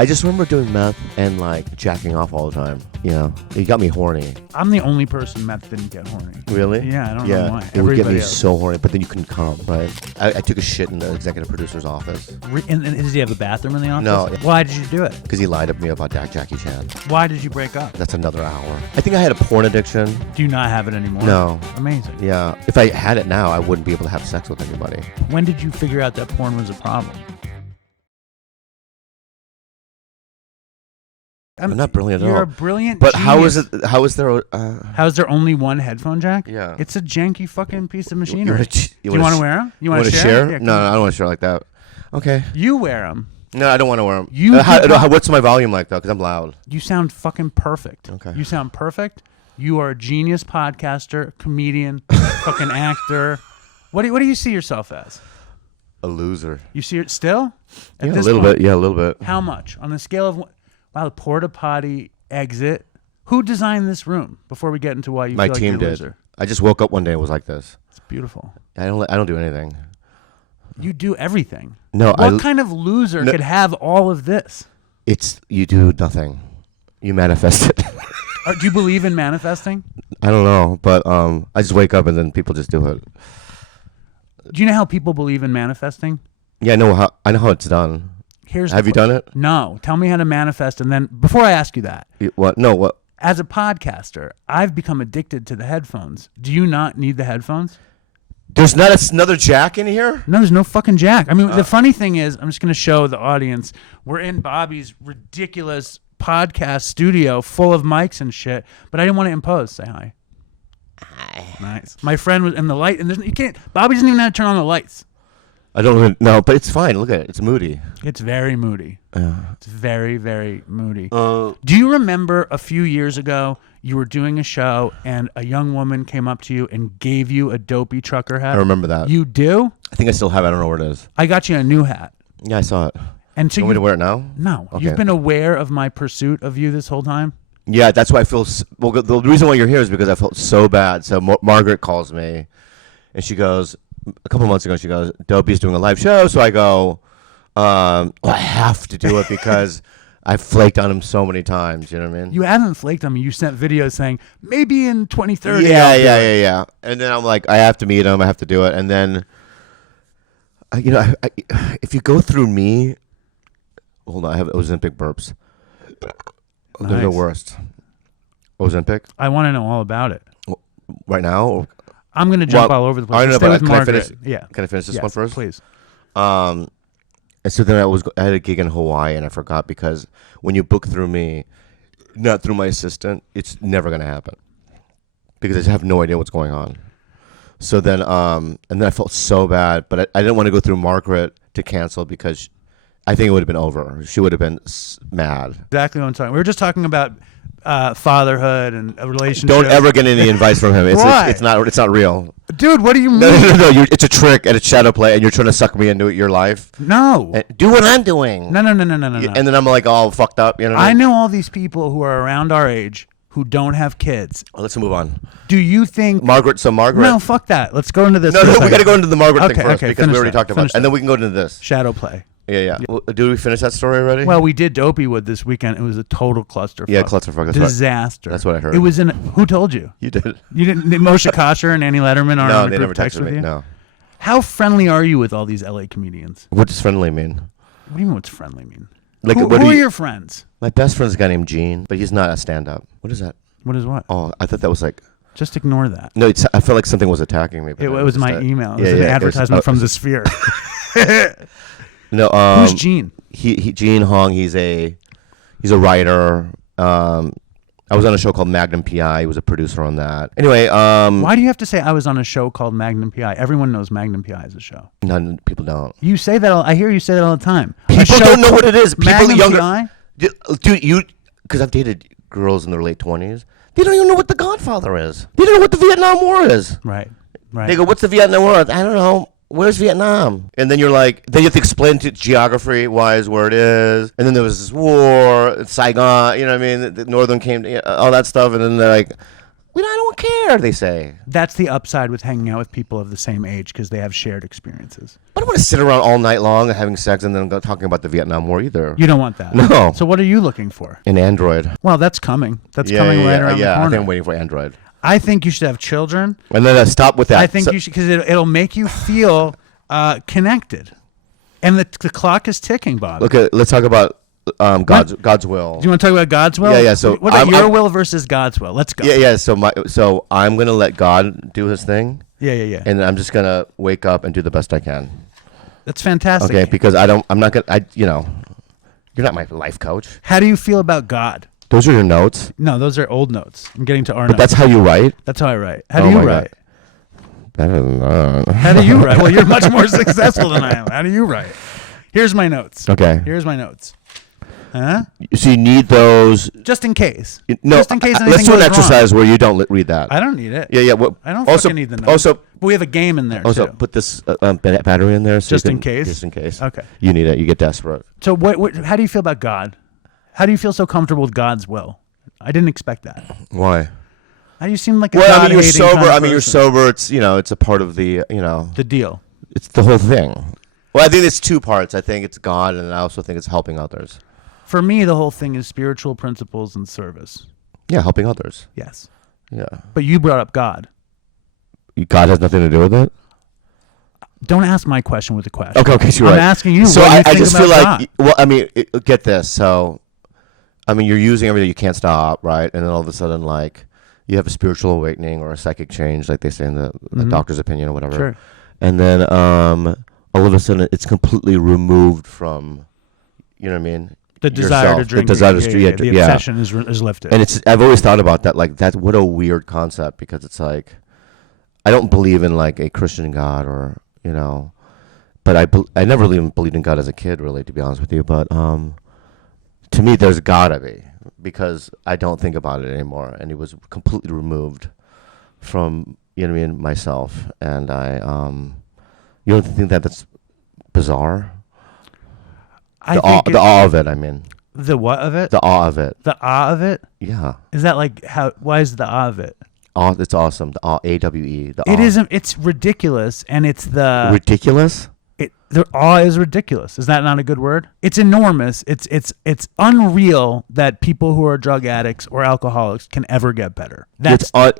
I just remember doing meth and like jacking off all the time. You know, it got me horny. I'm the only person meth didn't get horny. Really? Yeah, I don't know why. It would get me else. so horny, but then you couldn't come, right? I took a shit in the executive producer's office. And does he have a bathroom in the office? No. Why did you do it? Because he lied to me about Jackie Chan. Why did you break up? That's another hour. I think I had a porn addiction. Do you not have it anymore? No. Amazing. Yeah. If I had it now, I wouldn't be able to have sex with anybody. When did you figure out that porn was a problem? I'm not brilliant at all. You're a brilliant But genius. how is there... How is there only one headphone jack? Yeah. It's a janky fucking piece of machinery. Do you want to wear them? You want to share? Yeah, no, I don't want to share like that. Okay. You wear them. No, I don't want to wear them. What's my volume like, though? Because I'm loud. You sound fucking perfect. Okay. You sound perfect. You are a genius podcaster, comedian, fucking actor. What do you see yourself as? A loser. You see it still? Yeah, a little bit. Yeah, a little bit. How much? On the scale of... Wow, the porta potty exit. Who designed this room? Before we get into why you my feel like team you're a did. loser. I just woke up one day and was like this. It's beautiful. I don't do anything. You do everything. No, what kind of loser could have all of this? You do nothing. You manifest it. Do you believe in manifesting? I don't know, but I just wake up and then people just do it. Do you know how people believe in manifesting? Yeah, I know how it's done. Have you done it? No. Tell me how to manifest, and then before I ask you that. What? No, what? As a podcaster, I've become addicted to the headphones. Do you not need the headphones? There's not another jack in here? No, there's no fucking jack. I mean, the funny thing is, I'm just going to show the audience, we're in Bobby's ridiculous podcast studio full of mics and shit, but I didn't want to impose. Say hi. Hi. Nice. My friend was in the light, and you can't, Bobby doesn't even know how to turn on the lights. I don't really know, but it's fine. Look at it. It's moody. It's very moody. It's very, very moody. Do you remember a few years ago, you were doing a show and a young woman came up to you and gave you a dopey trucker hat? I remember that. You do? I think I still have it. I don't know where it is. I got you a new hat. Yeah, I saw it. And so you want me to wear it now? No. Okay. You've been aware of my pursuit of you this whole time? Yeah, that's why I feel... Well, the reason why you're here is because I felt so bad. So Margaret calls me and she goes... A couple months ago, she goes, Dopey's doing a live show. So I go, I have to do it because I flaked on him so many times. You know what I mean? You haven't flaked on me. You sent videos saying, maybe in 2030. Yeah. And then I'm like, I have to meet him. I have to do it. And then, if you go through me, hold on, I have Ozempic burps. Nice. They're the worst. Ozempic? I want to know all about it. Right now? Or? I'm going to jump all over the place. Stay with Margaret. Can I finish this one first? Please. And so then I had a gig in Hawaii and I forgot because when you book through me, not through my assistant, it's never going to happen because I just have no idea what's going on. So then, and then I felt so bad, but I didn't want to go through Margaret to cancel because I think it would have been over. She would have been mad. Exactly what I'm talking. We were just talking about fatherhood and a relationship. Don't ever get any advice from him. Why? It's not real. Dude, what do you mean? No. It's a trick and it's shadow play, and you're trying to suck me into your life. No. And do what I'm doing. No. And then I'm like all fucked up. You know. I know all these people who are around our age who don't have kids. Oh, let's move on. Do you think Margaret? No, fuck that. Let's go into this. No, we got to go into the Margaret thing first because we already talked about it, and then we can go into this shadow play. Yeah. Well, did we finish that story already? Well, we did Dopeywood this weekend. It was a total clusterfuck. Yeah, clusterfuck. Disaster. That's what I heard. It was in. Who told you? You did. You didn't. Did Mosha Kosher and Annie Letterman are no, on they a never group text texted with me. you? No. How friendly are you with all these LA comedians? What does friendly mean? What do you mean? What's friendly mean? Like, who are your friends? My best friend's a guy named Gene, but he's not a stand-up. What is that? What is what? Oh, I thought that was like. Just ignore that. No, I felt like something was attacking me. It was my email. It was an advertisement from the Sphere. No. Who's Gene? He Gene Hong. He's a writer. I was on a show called Magnum PI. He was a producer on that. Anyway, why do you have to say I was on a show called Magnum PI? Everyone knows Magnum PI is a show. None people don't. You say that. I hear you say that all the time. People don't know what it is. People Magnum younger. PI? Dude, because I've dated girls in their late 20s. They don't even know what The Godfather is. They don't know what the Vietnam War is. Right. They go, "What's the Vietnam War?" I don't know. Where's Vietnam? And then you're like, then you have to explain to geography-wise where it is. And then there was this war, Saigon, you know what I mean? The Northern came, all that stuff. And then they're like, I don't care, they say. That's the upside with hanging out with people of the same age because they have shared experiences. I don't want to sit around all night long having sex and then go talking about the Vietnam War either. You don't want that. No. So what are you looking for? An Android. Well, that's coming. That's coming right around the corner. I think I'm waiting for Android. I think you should have children. And then stop with that. I think you should, because it'll make you feel connected. And the clock is ticking, Bob. Okay, let's talk about God's will. Do you want to talk about God's will? Yeah. So what about your will versus God's will? Let's go. Yeah. So I'm gonna let God do His thing. Yeah. And I'm just gonna wake up and do the best I can. That's fantastic. Okay, because I'm not gonna. You're not my life coach. How do you feel about God? Those are your notes. No, those are old notes. I'm getting to our notes. But that's how you write. That's how I write. How do you write? Better than that. How do you write? Well, you're much more successful than I am. How do you write? Here's my notes. Okay. Here's my notes. Huh? So you need those just in case. No, just in case anything let's do an goes exercise where you don't read that. I don't need it. Yeah. Well, I don't fucking need the notes. Also, but we have a game in there. Also, too. put this battery in there, so just in case. Just in case. Okay. You need it. You get desperate. So what? How do you feel about God? How do you feel so comfortable with God's will? I didn't expect that. Why? You seem like a well, I mean, you're God-hating sober. kind of I mean, you're person. sober. It's it's a part of the the deal. It's the whole thing. Well, I think it's two parts. I think it's God, and I also think it's helping others. For me, the whole thing is spiritual principles and service. Yeah, helping others. Yes. Yeah. But you brought up God. God has nothing to do with it? Don't ask my question with a question. Okay, sure. I'm asking you. So what you I think just about feel like, God. well, I mean, get this. So, I mean, you're using everything. You can't stop, right? And then all of a sudden, like, you have a spiritual awakening or a psychic change, like they say in the doctor's opinion or whatever. Sure. And then all of a sudden, it's completely removed from, you know what I mean? The desire to drink. The desire to drink. The obsession is lifted. And I've always thought about that. Like, that's what a weird concept, because it's like, I don't believe in like a Christian God or, but I never really even believed in God as a kid, really, to be honest with you. But to me, there's gotta be, because I don't think about it anymore. And it was completely removed from, myself. And you don't think that that's bizarre? The awe of it, I mean. The what of it? The awe of it. The awe of it? Yeah. Is that like how? Why is the awe of it? Oh, it's awesome. The awe, AWE. The awe. It isn't. It's ridiculous, and it's the ridiculous. The awe is ridiculous. Is that not a good word? It's enormous. It's unreal that people who are drug addicts or alcoholics can ever get better. That's I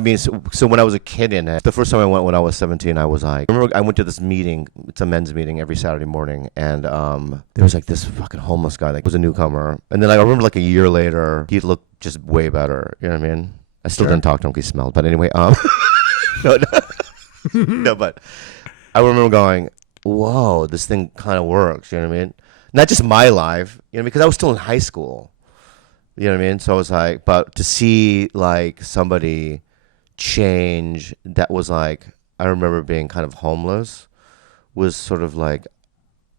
mean, so when I was a kid in it, the first time I went when I was 17, I was like, I remember I went to this meeting. It's a men's meeting every Saturday morning, and there was like this fucking homeless guy that was a newcomer, and then I remember like a year later, he looked just way better. You know what I mean? I still didn't talk to him because he smelled, but anyway, no, but I remember going, whoa, this thing kind of works, you know what I mean? Not just my life, because I was still in high school, you know what I mean? So I was like, but to see like somebody change that was like, I remember being kind of homeless, was sort of like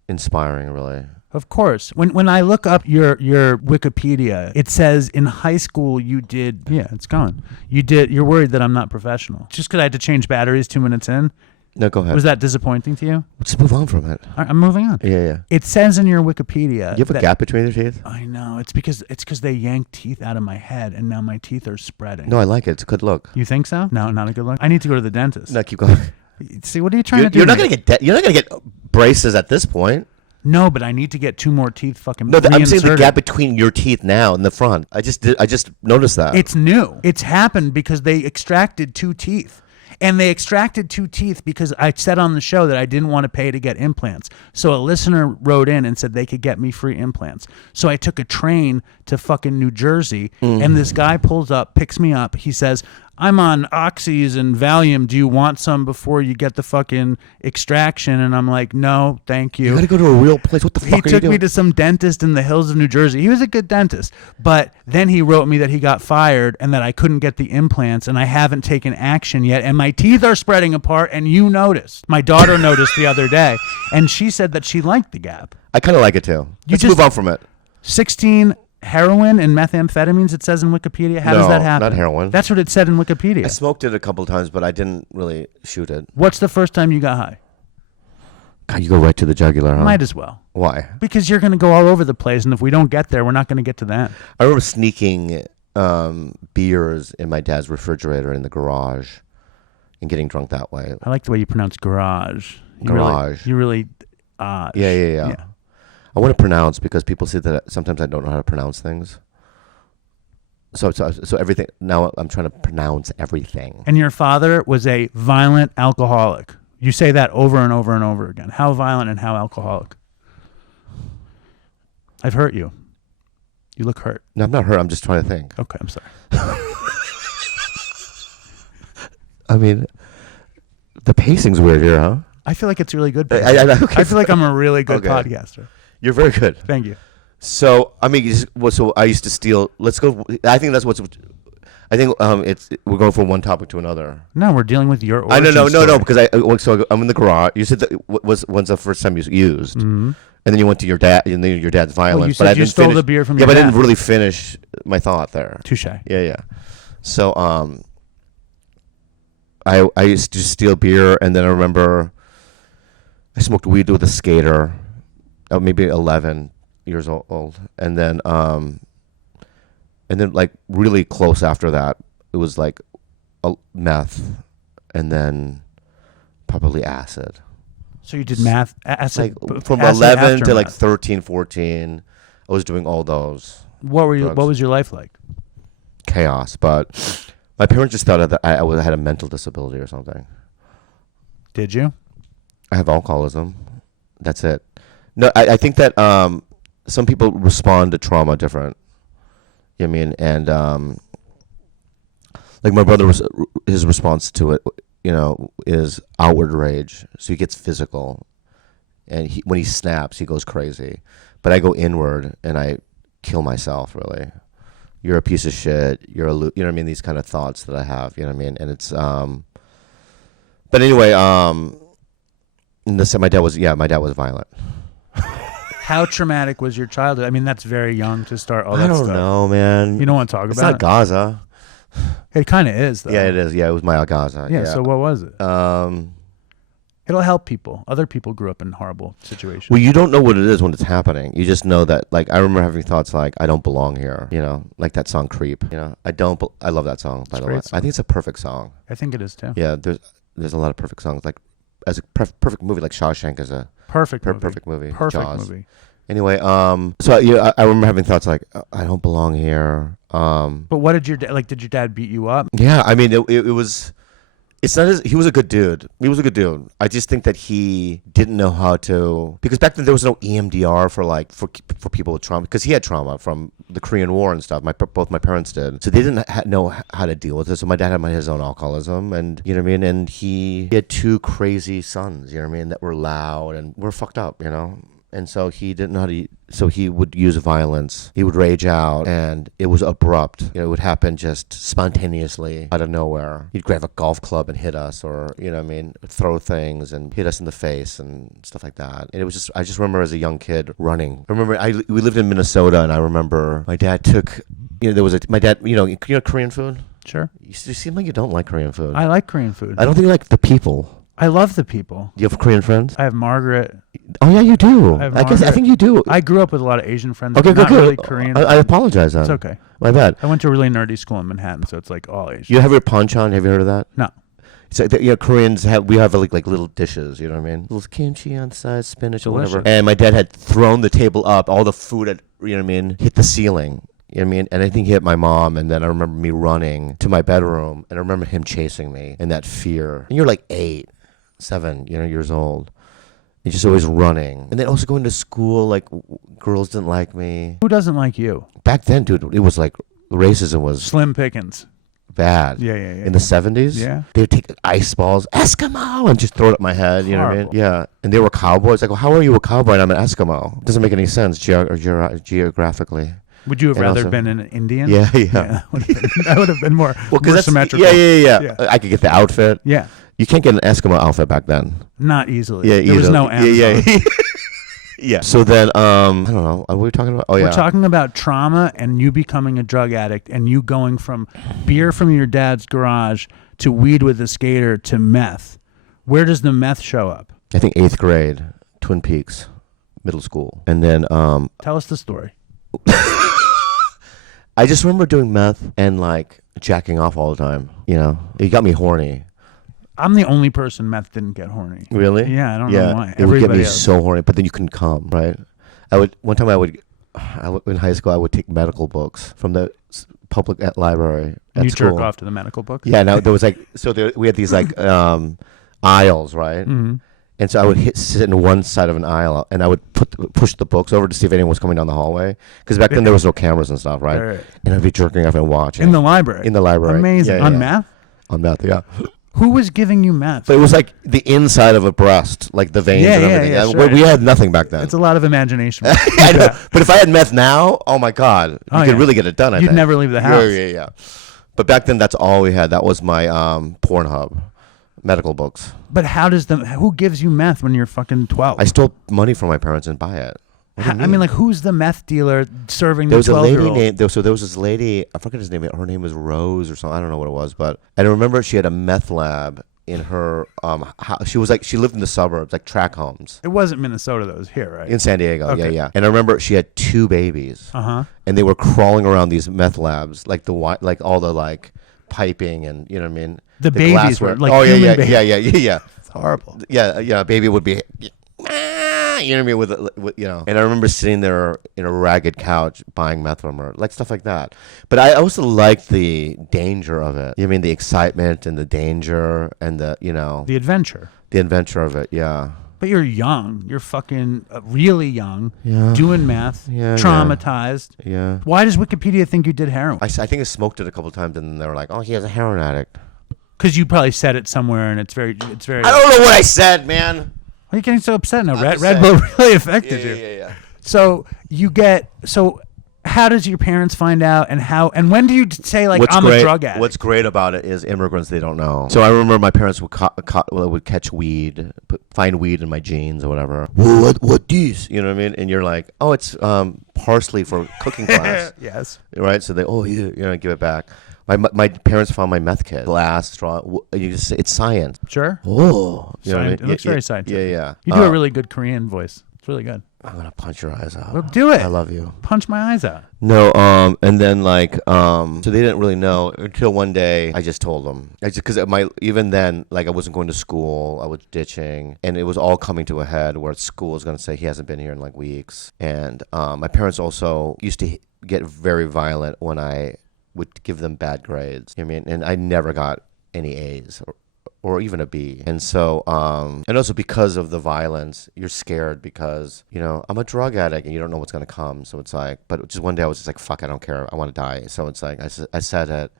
inspiring, really. Of course. When I look up your Wikipedia, it says in high school you did, it's gone. You're worried that I'm not professional. Just because I had to change batteries 2 minutes in. No, go ahead. Was that disappointing to you? Let's move on from it. I'm moving on. Yeah. It says in your Wikipedia. You have a gap between your teeth? I know. It's because they yanked teeth out of my head, and now my teeth are spreading. No, I like it. It's a good look. You think so? No, not a good look. I need to go to the dentist. No, keep going. See, what are you trying to do? You're not gonna get braces at this point. No, but I need to get 2 more teeth fucking No, I'm saying the reinserted. gap between your teeth now in the front. I just noticed that. It's new. It's happened because they extracted 2 teeth. And they extracted 2 teeth because I said on the show that I didn't want to pay to get implants. So a listener wrote in and said they could get me free implants. So I took a train to fucking New Jersey, and this guy pulls up, picks me up. He says, I'm on Oxys and Valium. Do you want some before you get the fucking extraction? And I'm like, no, thank you. You gotta go to a real place. What the fuck are you doing? He took me to some dentist in the hills of New Jersey. He was a good dentist. But then he wrote me that he got fired and that I couldn't get the implants, and I haven't taken action yet. And my teeth are spreading apart, and you noticed. My daughter noticed the other day, and she said that she liked the gap. I kind of like it too. Let's move on from it. 16 heroin and methamphetamines, it says in Wikipedia. How does that happen? Not heroin. That's what it said in Wikipedia. I smoked it a couple of times, but I didn't really shoot it. What's the first time you got high? God, you go right to the jugular, huh? Might as well. Why? Because you're going to go all over the place, and if we don't get there, we're not going to get to that. I remember sneaking beers in my dad's refrigerator in the garage and getting drunk that way. I like the way you pronounce garage. Garage. You really. Yeah. I want to pronounce because people say that sometimes I don't know how to pronounce things. So everything, now I'm trying to pronounce everything. And your father was a violent alcoholic. You say that over and over and over again. How violent and how alcoholic? I've hurt you. You look hurt. No, I'm not hurt. I'm just trying to think. Okay, I'm sorry. I mean, the pacing's weird here, huh? I feel like it's really good. Okay. I feel like I'm a really good podcaster. You're very good. Thank you. So, I mean, so I used to steal. Let's go. I think that's what's. I think we're going from one topic to another. No, we're dealing with your origin I know, story. no, because I'm in the garage. You said that when's the first time you used, and then you went to your dad, and then your dad's violent. Well, you said you stole the beer from your dad. Yeah, but I didn't really finish my thought there. Touche. Yeah. So I used to steal beer, and then I remember I smoked weed with a skater, maybe 11 years old, and then like really close after that, it was like meth, and then probably acid. So you did math, acid, like from acid 11 to after like meth. 13, 14, I was doing all those. What were you? drugs. What was your life like? Chaos, but my parents just thought that I had a mental disability or something. Did you? I have alcoholism. That's it. No, I think that some people respond to trauma different. You know what I mean? And like my brother, his response to it, is outward rage. So he gets physical, and when he snaps, he goes crazy. But I go inward and I kill myself. Really, you're a piece of shit. You're you know what I mean? These kind of thoughts that I have. You know what I mean? And it's But anyway, my dad was violent. How traumatic was your childhood? I mean, that's very young to start all that I stuff. don't know, man. You don't want to talk It's about not Gaza. It kind of is, though. Yeah, it is. Yeah, it was my Gaza. Yeah, so what was it? Um, It'll help people. Other people grew up in horrible situations. well, you don't know what it is when it's happening. You just know that, like, I remember having thoughts like, I don't belong here, like that song Creep. I love that song, by the way. Song. I think it's a perfect song. I think it is, too. Yeah, there's a lot of perfect songs. Like, as a perfect movie, like Shawshank is a Perfect movie. perfect movie. Perfect Jaws. movie. Anyway, so I remember having thoughts like, I don't belong here. But what did your dad, did your dad beat you up? Yeah, I mean, it was. It's not. He was a good dude. He was a good dude. I just think that he didn't know how to, because back then there was no EMDR for people with trauma, because he had trauma from the Korean War and stuff. Both my parents did, so they didn't know how to deal with it. So my dad had his own alcoholism, and you know what I mean. And he had two crazy sons, you know what I mean, that were loud and were fucked up, And so he didn't know how to. So he would use violence. He would rage out, and it was abrupt. It would happen just spontaneously out of nowhere. He'd grab a golf club and hit us, or throw things and hit us in the face and stuff like that. And it was just. I just remember as a young kid running. I remember we lived in Minnesota, and I remember my dad took. There was my dad. Korean food. Sure. You seem like you don't like Korean food. I like Korean food. I don't think you like the people. I love the people. Do you have Korean friends? I have Margaret. Oh yeah, you do. I think you do. I grew up with a lot of Asian friends. Okay, not good. Really Korean. I apologize then. It's okay. My bad. I went to a really nerdy school in Manhattan, so it's like all Asian. You have your panchan? Have you heard of that? No. It's like, Koreans have like little dishes. You know what I mean? Little kimchi on the side, spinach, Delicious. or whatever. And my dad had thrown the table up. All the food had, hit the ceiling. You know what I mean? And I think he hit my mom, and then I remember me running to my bedroom, and I remember him chasing me in that fear. And you're like 8, 7, years old. You're just always running. And then also going to school, like, girls didn't like me. Who doesn't like you? Back then, dude, it was like racism was Slim Pickens. bad. Yeah. In the 70s? Yeah. They would take ice balls, Eskimo, and just throw it at my head. You know what I mean? Horrible. Yeah. And they were cowboys. Like, well, how are you a cowboy and I'm an Eskimo? It doesn't make any sense geographically. Would you have And rather also- been an Indian? Yeah. That would have been more, Well, more that's symmetrical. Yeah. I could get the outfit. Yeah. You can't get an Eskimo outfit back then. Not easily. Yeah, There was no Amazon. Yeah. Yeah. So then, I don't know. What were we talking about? Oh, yeah. We're talking about trauma and you becoming a drug addict and you going from beer from your dad's garage to weed with a skater to meth. Where does the meth show up? I think 8th grade, Twin Peaks, middle school. And then Tell us the story. I just remember doing meth and like jacking off all the time. You know, it got me horny. I'm the only person meth didn't get horny. Really? Yeah, I don't know why. It would get me else. so horny, but then you couldn't come, right? One time in high school I would take medical books from the public library at You school. jerk off to the medical books? Yeah, no, there was like we had these like aisles, right? Mm-hmm. And so I would sit in one side of an aisle, and I would push the books over to see if anyone was coming down the hallway. Because back then there was no cameras and stuff, right? Right. And I'd be jerking off and watching. In the library? In the library. Amazing. Yeah, On yeah. meth? On meth, yeah. Who was giving you meth? But it was like the inside of a breast, like the veins and everything. Yeah, sure. We had nothing back then. It's a lot of imagination. I know. But if I had meth now, oh my God, you could really get it done. I You'd think. never leave the house. Yeah. But back then, that's all we had. That was my Pornhub, medical books. But who gives you meth when you're fucking 12? I stole money from my parents and buy it. I mean, like, who's the meth dealer serving There the was a lady 12-year-old? named. There was this lady. I forget his name. Her name was Rose or something. I don't know what it was, but I remember she had a meth lab in her house. She lived in the suburbs, like tract homes. It wasn't Minnesota, though. It was here, right? In San Diego, Okay. yeah. And I remember she had 2 babies, and they were crawling around these meth labs, like all the like piping and you know what I mean. The babies glassware. were like oh human babies. yeah. It's horrible. Yeah. Baby would be, you know what I mean, with you know. And I remember sitting there in a ragged couch buying meth from her, like stuff like that. But I also liked the danger of it. You know what I mean, the excitement and the danger and the The adventure. the adventure of it. Yeah. But you're young. You're fucking really young. Yeah. Doing meth. Yeah, traumatized. Yeah. Why does Wikipedia think you did heroin? I think I smoked it a couple times, and then they were like, "Oh, he has a heroin addict." Because you probably said it somewhere, and it's very. I don't know what I said, man. Why are you getting so upset now? Red just Bull really affected you. Yeah. So how does your parents find out, and when do you say like I'm great, a drug addict? What's great about it is immigrants, they don't know. So I remember my parents would catch weed, find weed in my jeans or whatever. What this? You know what I mean? And you're like, oh, it's parsley for cooking class. Yes. Right? So they, give it back. My parents found my meth kit, glass, straw. You just say, it's science. Sure. Oh, you know what I mean? It looks very scientific. Yeah. You do a really good Korean voice. It's really good. I'm gonna punch your eyes out. Well, do it. I love you. Punch my eyes out. No, and then so they didn't really know until one day I just told them. Because even then, like I wasn't going to school, I was ditching, and it was all coming to a head where school was gonna say he hasn't been here in like weeks, and my parents also used to get very violent when I would give them bad grades. You know what I mean? And I never got any A's or even a B. And so, and also because of the violence, you're scared because, I'm a drug addict and you don't know what's going to come. So it's like, but just one day I was just like, fuck, I don't care. I want to die. So it's like, I said it.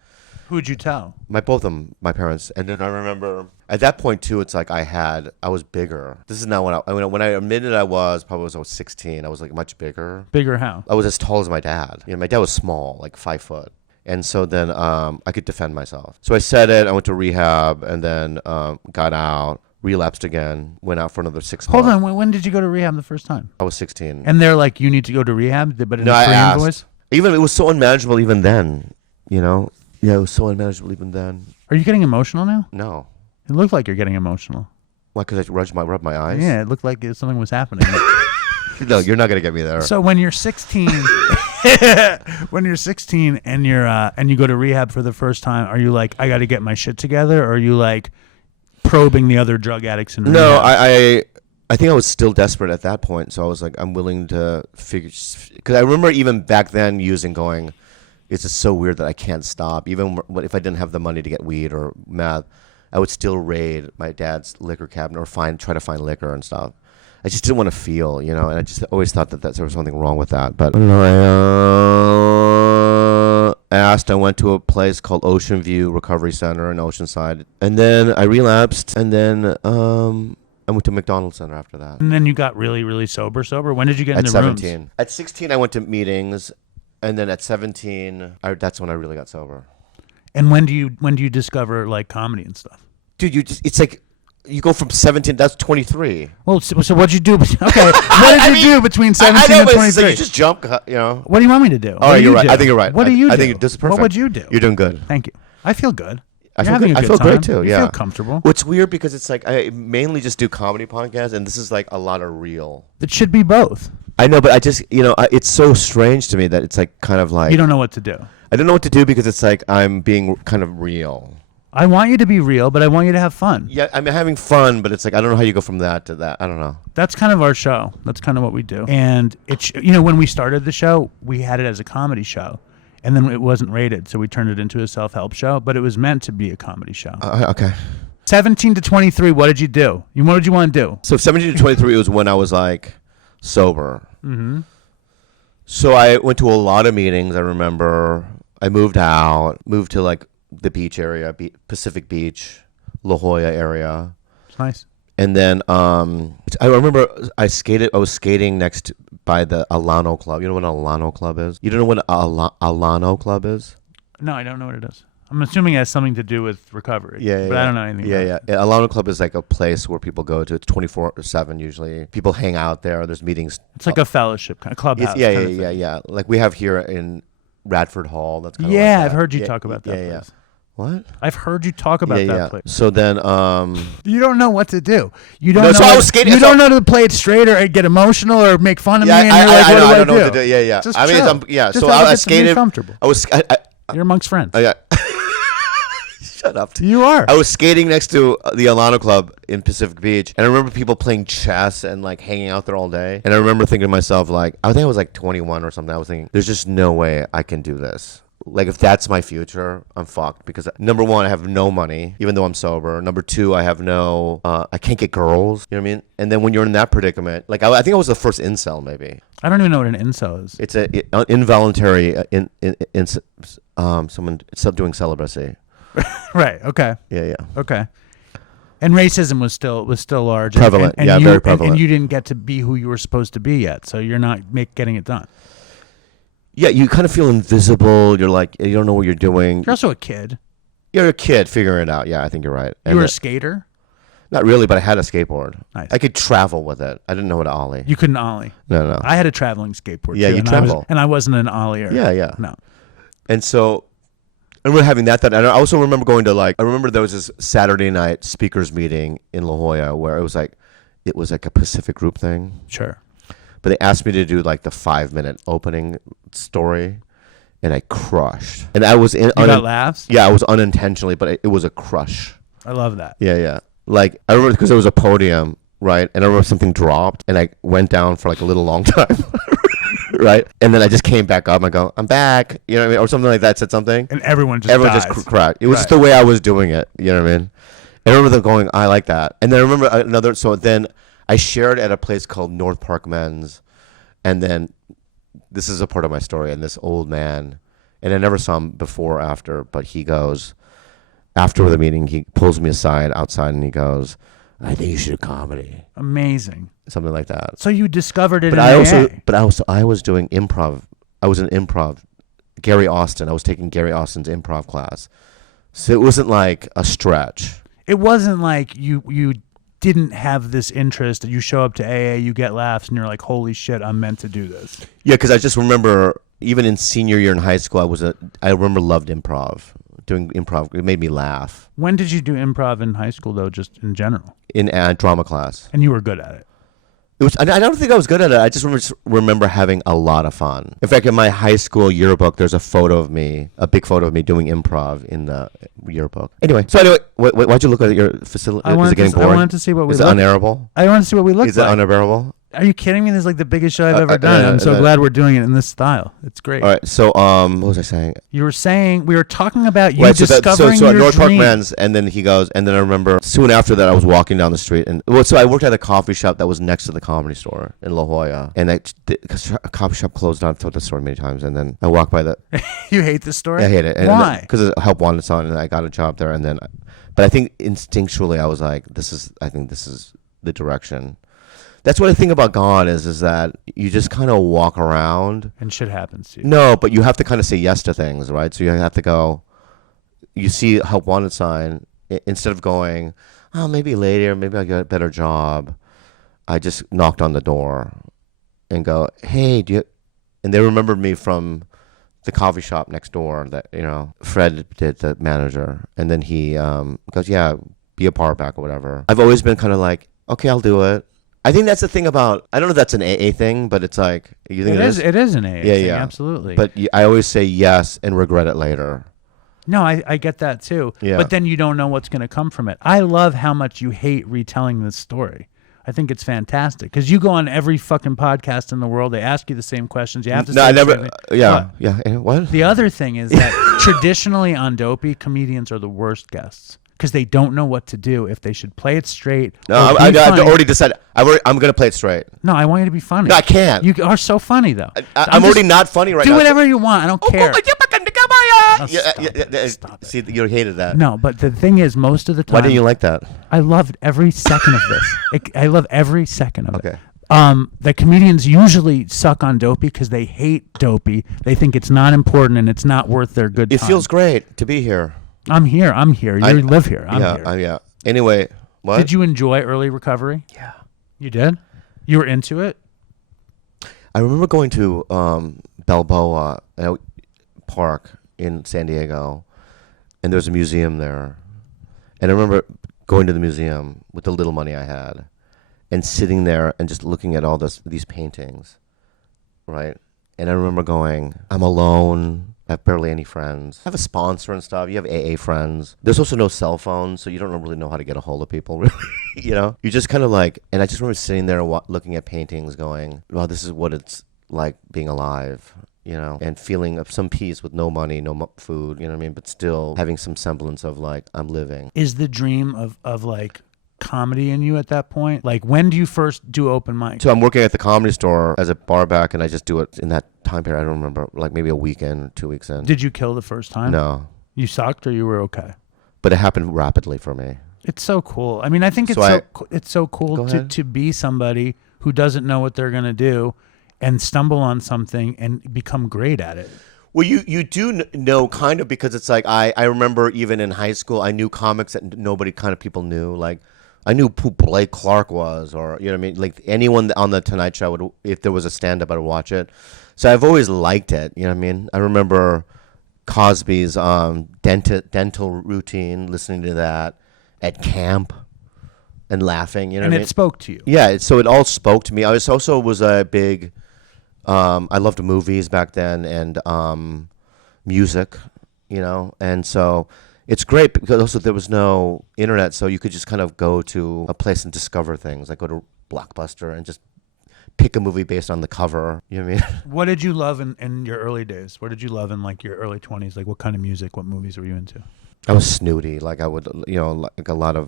Who'd you tell? Both of them, my parents. And then I remember at that point too, it's like I was bigger. This is not when I admitted I was 16, I was like much bigger. Bigger how? I was as tall as my dad. My dad was small, like 5 foot. And so then I could defend myself. So I said it. I went to rehab and then got out, relapsed again, went out for another 6 months. Hold on. When did you go to rehab the first time? I was 16. And they're like, you need to go to rehab, but in No, a I Korean asked. voice? Even it was so unmanageable even then, Yeah, it was so unmanageable even then. Are you getting emotional now? No. It looked like you're getting emotional. Why? Because I rubbed my eyes? Yeah, it looked like something was happening. No, you're not going to get me there. So when you're 16, and you go to rehab for the first time, are you like, I got to get my shit together, or are you like probing the other drug addicts in rehab? No, I think I was still desperate at that point, so I was like, I'm willing to figure. Because I remember even back then going, it's just so weird that I can't stop. Even if I didn't have the money to get weed or meth, I would still raid my dad's liquor cabinet or try to find liquor and stuff. I just didn't want to feel, and I just always thought that there was something wrong with that. But I don't know. I went to a place called Ocean View Recovery Center in Oceanside, and then I relapsed, and then I went to McDonald's Center after that. And then you got really, really sober. When did you get in At the rooms? 17. At 16, I went to meetings, and then at 17, that's when I really got sober. And when do you discover like comedy and stuff? Dude, it's like you go from 17. That's 23. Well, so what'd you do? Okay, what did you do between 17 and 23? Like you just jump, What do you want me to do? Oh, you're right. I think you're right. What do you do? I think this is perfect. What would you do? You're doing good. Thank you. I feel good. I You're feel having good. a I good feel time. great too. You Yeah. feel comfortable. What's weird because it's like I mainly just do comedy podcasts, and this is like a lot of real. It should be both. I know, but I just it's so strange to me that it's like kind of like You don't know what to do. I don't know what to do because it's like I'm being kind of real. I want you to be real, but I want you to have fun. Yeah, I'm having fun, but it's like I don't know how you go from that to that. I don't know. That's kind of our show. That's kind of what we do. And it's when we started the show, we had it as a comedy show, and then it wasn't rated, so we turned it into a self-help show. But it was meant to be a comedy show. Okay. 17 to 23. What did you do? What did you want to do? So 17 to 23 was when I was like sober. Mm-hmm. So I went to a lot of meetings. I remember I moved to like the beach area, Pacific Beach, La Jolla area. It's nice. And then I remember I was skating next by the Alano Club. You know what an Alano Club is? You don't know what an Alano Club is? No, I don't know what it is. I'm assuming it has something to do with recovery. Yeah, but I don't know anything about it. Yeah. Alano Club is like a place where people go to. It's 24/7 usually. People hang out there. There's meetings. It's like a fellowship, kind of clubhouse. Yeah. Like we have here in Radford Hall. That's kind of Yeah, like that. I've heard you talk about that place. Yeah. What? I've heard you talk about that place. So then, You don't know what to do. You don't No, know. so I was skating- You so- don't know to play it straight or get emotional or make fun of me. And you're like, I what know. do I don't know what to do. Yeah. Just I mean, chill. Just Just so have I it skated. be comfortable. You're amongst friends. Shut up. You are. I was skating next to the Alano Club in Pacific Beach, and I remember people playing chess and like hanging out there all day. And I remember thinking to myself, like, I think I was like 21 or something. I was thinking, there's just no way I can do this. Like, if that's my future, I'm fucked. Because number one, I have no money, even though I'm sober. Number two, I can't get girls. You know what I mean? And then when you're in that predicament, like, I think I was the first incel, maybe. I don't even know what an incel is. It's involuntary someone doing celibacy. Right. Okay. Yeah. Okay. And racism was still large, Prevalent. and Yeah, you, very prevalent. And you didn't get to be who you were supposed to be yet, so you're not getting it done. Yeah, you kind of feel invisible. You're like, you don't know what you're doing. You're also a kid. You're a kid figuring it out. Yeah, I think you're right. You were a skater. Not really, but I had a skateboard. Nice. I could travel with it. I didn't know how to ollie. You couldn't ollie. No. I had a traveling skateboard. Yeah, too, you and travel. I wasn't an ollier. Yeah. No. And so I remember having that. And I also remember going to I remember there was this Saturday night speakers meeting in La Jolla where it was like a Pacific Group thing. Sure. But they asked me to do like the 5-minute opening story. And I crushed. And I was You got laughs? Yeah, I was unintentionally, but it was a crush. I love that. Yeah. Like, I remember because there was a podium, right? And I remember something dropped, and I went down for like a little long time, right? And then I just came back up and I go, I'm back. You know what I mean? Or something like that, said something. And everyone just cried. It was just the way I was doing it. You know what I mean? I remember them going, I like that. And then I remember so then I shared at a place called North Park Men's. And then this is a part of my story. And this old man, and I never saw him before or after, but he goes, after the meeting, he pulls me aside outside and he goes, I think you should do comedy. Amazing. Something like that. So you discovered it But I was doing improv. I was in improv. Gary Austin. I was taking Gary Austin's improv class. So it wasn't like a stretch. It wasn't like you didn't have this interest. You show up to AA, you get laughs, and you're like, holy shit, I'm meant to do this. Yeah, because I just remember, even in senior year in high school, I remember loved improv. Doing improv, it made me laugh. When did you do improv in high school, though, just in general? In drama class. And you were good at it. I don't think I was good at it. I just remember having a lot of fun. In fact, in my high school yearbook, there's a big photo of me doing improv in the yearbook. Anyway, why'd you look at your facility? Is it getting boring? I wanted to see what we Is it unairable? I wanted to see what we look like. Is it unbearable? Are you kidding me? This is like the biggest show I've ever done. I'm so glad we're doing it in this style. It's great. All right. So, what was I saying? You were saying we were talking about you discovering so your at North Park dream. Men's, and then he goes, and then I remember soon after that I was walking down the street, and so I worked at a coffee shop that was next to the Comedy Store in La Jolla, and a coffee shop closed down. I've told that story many times, and then I walked by the. You hate this story? I hate it. Why? Because it helped wanted son, and I got a job there, and then, but I think instinctually I was like, I think this is the direction. That's what I think about God is that you just kind of walk around. And shit happens to you. No, but you have to kind of say yes to things, right? So you have to go, you see a help wanted sign, instead of going, oh, maybe later, maybe I'll get a better job. I just knocked on the door and go, hey, and they remembered me from the coffee shop next door that, Fred did, the manager. And then he goes, yeah, be a power back or whatever. I've always been kind of like, okay, I'll do it. I think that's the thing about, I don't know if that's an AA thing, but it's like, you think it is? It is an AA thing, absolutely. But I always say yes and regret it later. No, I get that too. Yeah. But then you don't know what's going to come from it. I love how much you hate retelling this story. I think it's fantastic because you go on every fucking podcast in the world. They ask you the same questions. You have to. No, say I never. What? Yeah. What? The other thing is that traditionally on Dopey, comedians are the worst guests because they don't know what to do if they should play it straight. No, I've already decided. I'm going to play it straight. No, I want you to be funny. No, I can't. You are so funny though. I'm already not funny right now. Do whatever you want. I don't care. See, you hated that. No, but the thing is, most of the time, why didn't you like that? I loved every second of this. I love every second of it. Okay. The comedians usually suck on Dopey because they hate Dopey. They think it's not important and it's not worth their good time. It feels great to be here. I'm here. You live here. I'm here. Yeah. Anyway, what? Did you enjoy early recovery? Yeah. You did? You were into it? I remember going to Balboa Park in San Diego, and there's a museum there. And I remember going to the museum with the little money I had and sitting there and just looking at all these paintings, right? And I remember going, I'm alone. I have barely any friends. I have a sponsor and stuff. You have AA friends. There's also no cell phones, so you don't really know how to get a hold of people, really. You just kind of like, and I just remember sitting there looking at paintings going, wow, this is what it's like being alive. And feeling of some peace with no money, no food, you know what I mean? But still having some semblance of like, I'm living. Is the dream of like comedy in you at that point? Like, when do you first do open mic? So I'm working at the Comedy Store as a bar back, and I just do it in that time period. I don't remember, like maybe a weekend, 2 weeks in. Did you kill the first time? No. You sucked or you were okay? But it happened rapidly for me. It's so cool. I mean, I think it's so cool to be somebody who doesn't know what they're going to do and stumble on something and become great at it. Well, you do know kind of, because it's like I remember even in high school, I knew comics that nobody kind of people knew. Like I knew who Blake Clark was, or you know what I mean. Like anyone on the Tonight Show would, if there was a stand up, I'd watch it. So I've always liked it. You know what I mean. I remember Cosby's dental routine, listening to that at camp and laughing. You know, and what I mean? It spoke to you. Yeah, so it all spoke to me. I was a big. I loved movies back then and music, and so it's great because also there was no internet, so you could just kind of go to a place and discover things, like go to Blockbuster and just pick a movie based on the cover. You know what I mean? What did you love in your early days? What did you love in like your early 20s? Like what kind of music, what movies were you into? I was snooty. Like I would, like a lot of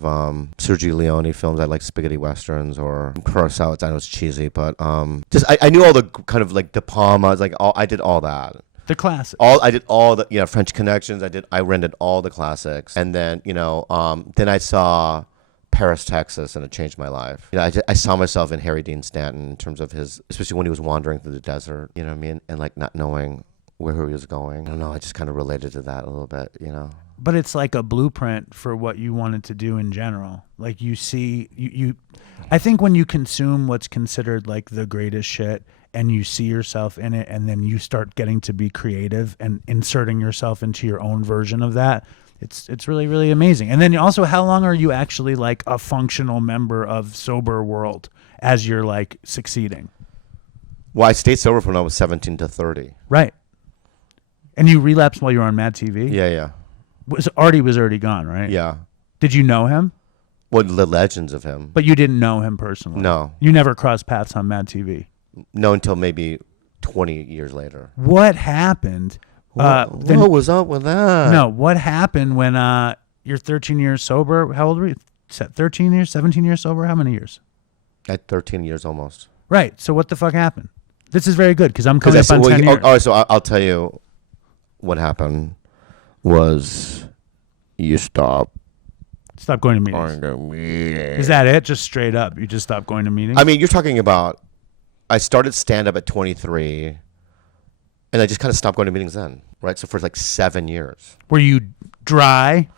Sergio Leone films. I like spaghetti westerns or Kurosawa. I know it's cheesy, but just I knew all the kind of like De Palma's. Like I did all that. The classics. I did all the French Connections. I rented all the classics, and then then I saw Paris, Texas, and it changed my life. I saw myself in Harry Dean Stanton in terms of his, especially when he was wandering through the desert. You know what I mean, and like not knowing where he was going. I don't know. I just kind of related to that a little bit. But it's like a blueprint for what you wanted to do in general. Like you see, I think when you consume what's considered like the greatest shit and you see yourself in it and then you start getting to be creative and inserting yourself into your own version of that, it's really, really amazing. And then also, how long are you actually like a functional member of sober world as you're like succeeding? Well, I stayed sober from when I was 17 to 30. Right. And you relapsed while you were on Mad TV? Yeah. Artie was already gone, right? Yeah. Did you know him? Well, the legends of him. But you didn't know him personally? No. You never crossed paths on Mad TV? No, until maybe 20 years later. What happened? What was up with that? No, what happened when you're 13 years sober? How old were you? 13 years? 17 years sober? How many years? At 13 years almost. Right. So what the fuck happened? This is very good because I'm coming up on 10 years. Oh, so I'll tell you what happened. Was you stop going to meetings. Is that it? Just straight up, you just stopped going to meetings? I mean, you're talking about I started stand up at 23 and I just kind of stopped going to meetings then, right? So for like 7 years. Were you dry?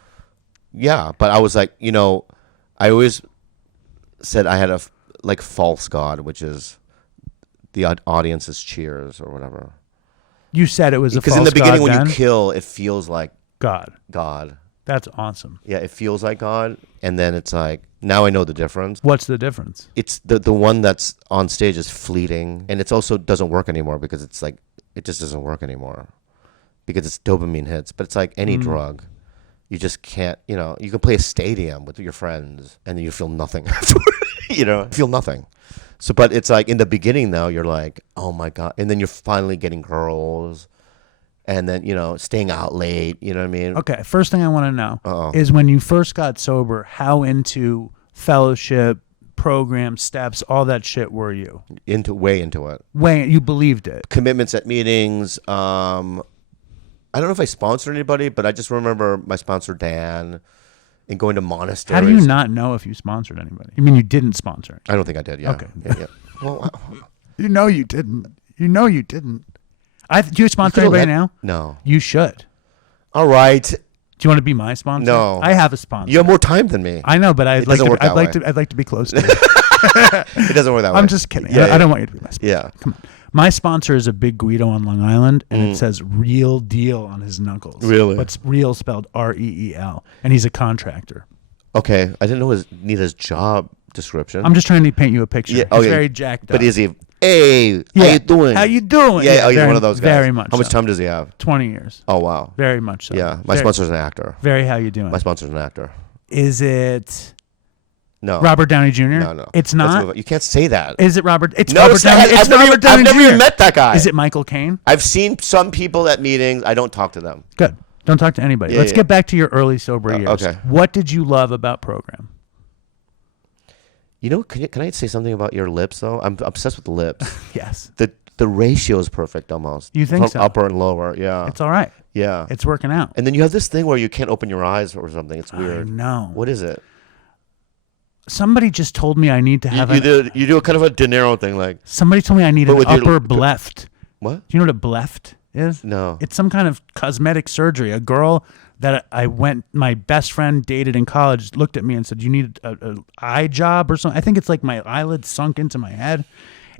Yeah, but I was like, I always said I had a like false god, which is the audience's cheers or whatever. You said it was a Because false in the beginning, god when then? you kill, it feels like God. God. That's awesome. Yeah, it feels like God, and then it's like now I know the difference. What's the difference? It's the one that's on stage is fleeting, and it's also doesn't work anymore because it's like it just doesn't work anymore because it's dopamine hits. But it's like any drug, you just can't. You know, you can play a stadium with your friends, and then you feel nothing. You know, feel nothing. So, but it's like in the beginning though, you're like, oh my God, and then you're finally getting girls. And then, you know, staying out late, you know what I mean? Okay, first thing I want to know is when you first got sober, how into fellowship, program, steps, all that shit were you? Way into it. You believed it. Commitments at meetings. I don't know if I sponsored anybody, but I just remember my sponsor, Dan, and going to monasteries. How do you not know if you sponsored anybody? You mean you didn't sponsor? I don't think I did, yeah. Okay. Yeah. Well, You know you didn't. You know you didn't. Do you sponsor anybody now? No. You should. All right. Do you want to be my sponsor? No. I have a sponsor. You have more time than me. I know, but I'd like doesn't to. work that I'd like to be close to you. It doesn't work that way. I'm just kidding. Yeah, I don't want you to be my sponsor. Yeah. Come on. My sponsor is a big Guido on Long Island, and it says "Real Deal" on his knuckles. Really? But real spelled REEL, and he's a contractor. Okay. I didn't know his job description. I'm just trying to paint you a picture. Yeah, He's okay. very jacked up. But is he, hey, Yeah. how you doing? How you doing? Yeah, oh, he's very, one of those guys. Very much. How much so. time does he have? 20 years. Oh, wow. Very much so. Yeah. My very, sponsor's an actor. Very how you doing? My sponsor's an actor. Is it No. Robert Downey Jr.? No. It's Let's not. move on. You can't say that. Is it Robert? It's No, Robert it's not. Downey. It's Robert Downey I've never Jr. even met that guy. Is it Michael Caine? I've seen some people at meetings. I don't talk to them. Good. Don't talk to anybody. Yeah, Let's get back to your early sober years. okay. What did you love about program? You know, can I say something about your lips though? I'm obsessed with the lips. Yes. The ratio is perfect almost. You think From so? upper and lower. Yeah. It's all right. Yeah. It's working out. And then you have this thing where you can't open your eyes or something. It's weird. No. What is it? Somebody just told me I need to have You do a kind of a De Niro thing, like Somebody told me I need But an with your- upper bleft. what? Do you know what a bleft is? No. It's some kind of cosmetic surgery. A girl that my best friend dated in college looked at me and said, "You need a eye job or something." I think it's like my eyelids sunk into my head.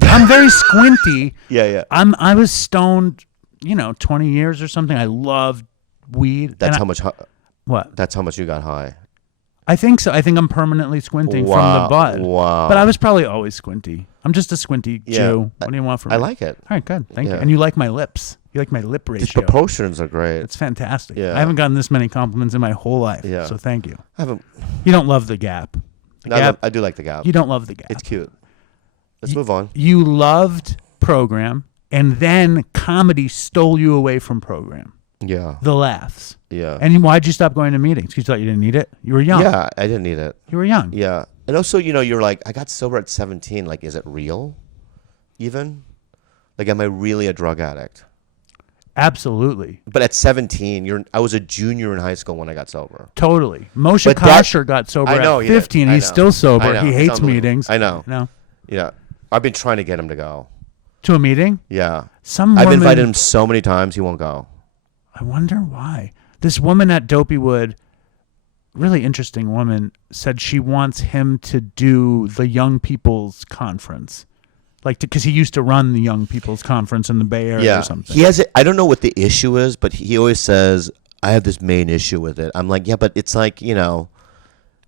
I'm very squinty. Yeah. I was stoned, 20 years or something. I loved weed. That's and how much. What? That's how much you got high. I think so. I think I'm permanently squinting from the bud. Wow. But I was probably always squinty. I'm just a squinty Jew. What do you want from me? I like it. All right, good. Thank you. Yeah. And you like my lips. You like my lip The ratio. proportions are great. It's fantastic. Yeah. I haven't gotten this many compliments in my whole life. Yeah. So thank you. I haven't. You don't love the Gap. The Gap. I do like the Gap. You don't love the Gap. It's cute. Let's move on. You loved program, and then comedy stole you away from program. Yeah. The laughs. Yeah. And why'd you stop going to meetings? You thought you didn't need it? You were young. Yeah, I didn't need it. You were young. Yeah. And also, you're like, I got sober at 17. Like, is it real? Even? Like, am I really a drug addict? Absolutely. But at 17, I was a junior in high school when I got sober. Totally. Mosha But that- Kasher got sober I know, at he did. 15. I He's know. still I sober. know. He It's hates unbelievable. meetings. I know. No. Yeah. I've been trying to get him to go. To a meeting? Yeah. Some I've woman, invited him so many times, he won't go. I wonder why. This woman at Dopeywood, really interesting woman, said she wants him to do the young people's conference. Like, because he used to run the young people's conference in the Bay Area or something. He has it. I don't know what the issue is, but he always says, I have this main issue with it. I'm like, yeah, but it's like, you don't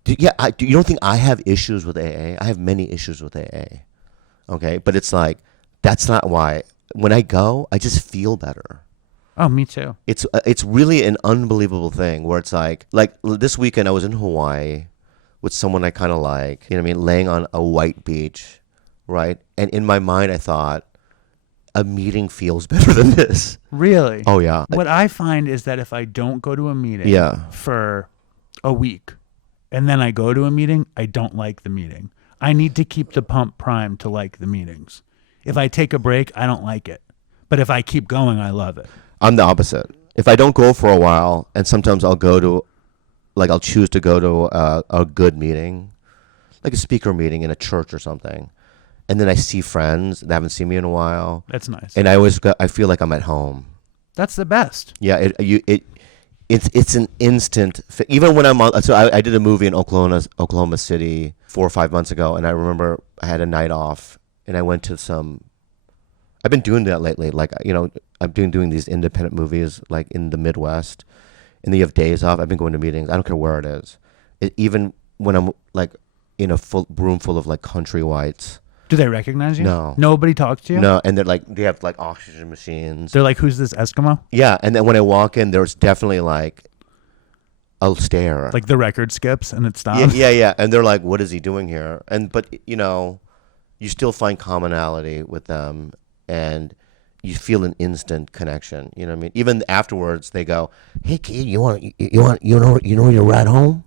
think I have issues with AA? I have many issues with AA. Okay. But it's like, that's not why. When I go, I just feel better. Oh, me too. It's really an unbelievable thing where it's like this weekend I was in Hawaii with someone I kind of like, laying on a white beach, right? And in my mind I thought, a meeting feels better than this. Really? Oh yeah. What I find is that if I don't go to a meeting for a week and then I go to a meeting, I don't like the meeting. I need to keep the pump primed to like the meetings. If I take a break, I don't like it. But if I keep going, I love it. I'm the opposite. If I don't go for a while, and sometimes I'll choose to go to a good meeting, like a speaker meeting in a church or something, and then I see friends that haven't seen me in a while. That's nice. And I feel like I'm at home. That's the best. Yeah, it's an instant. Even when I'm on, so I did a movie in Oklahoma City 4 or 5 months ago, and I remember I had a night off, and I went to some. I've been doing that lately. Like I've been doing these independent movies like in the Midwest, and then you have days off. I've been going to meetings. I don't care where it is. Even when I'm like in a full room full of like country whites. Do they recognize you? No. Nobody talks to you? No, and they're like they have like oxygen machines. They're like, who's this Eskimo? Yeah, and then when I walk in, there's definitely like a stare. Like the record skips and it stops? Yeah. And they're like, what is he doing here? But you still find commonality with them, and you feel an instant connection. You know what I mean? Even afterwards, they go, "Hey kid, you know your ride home?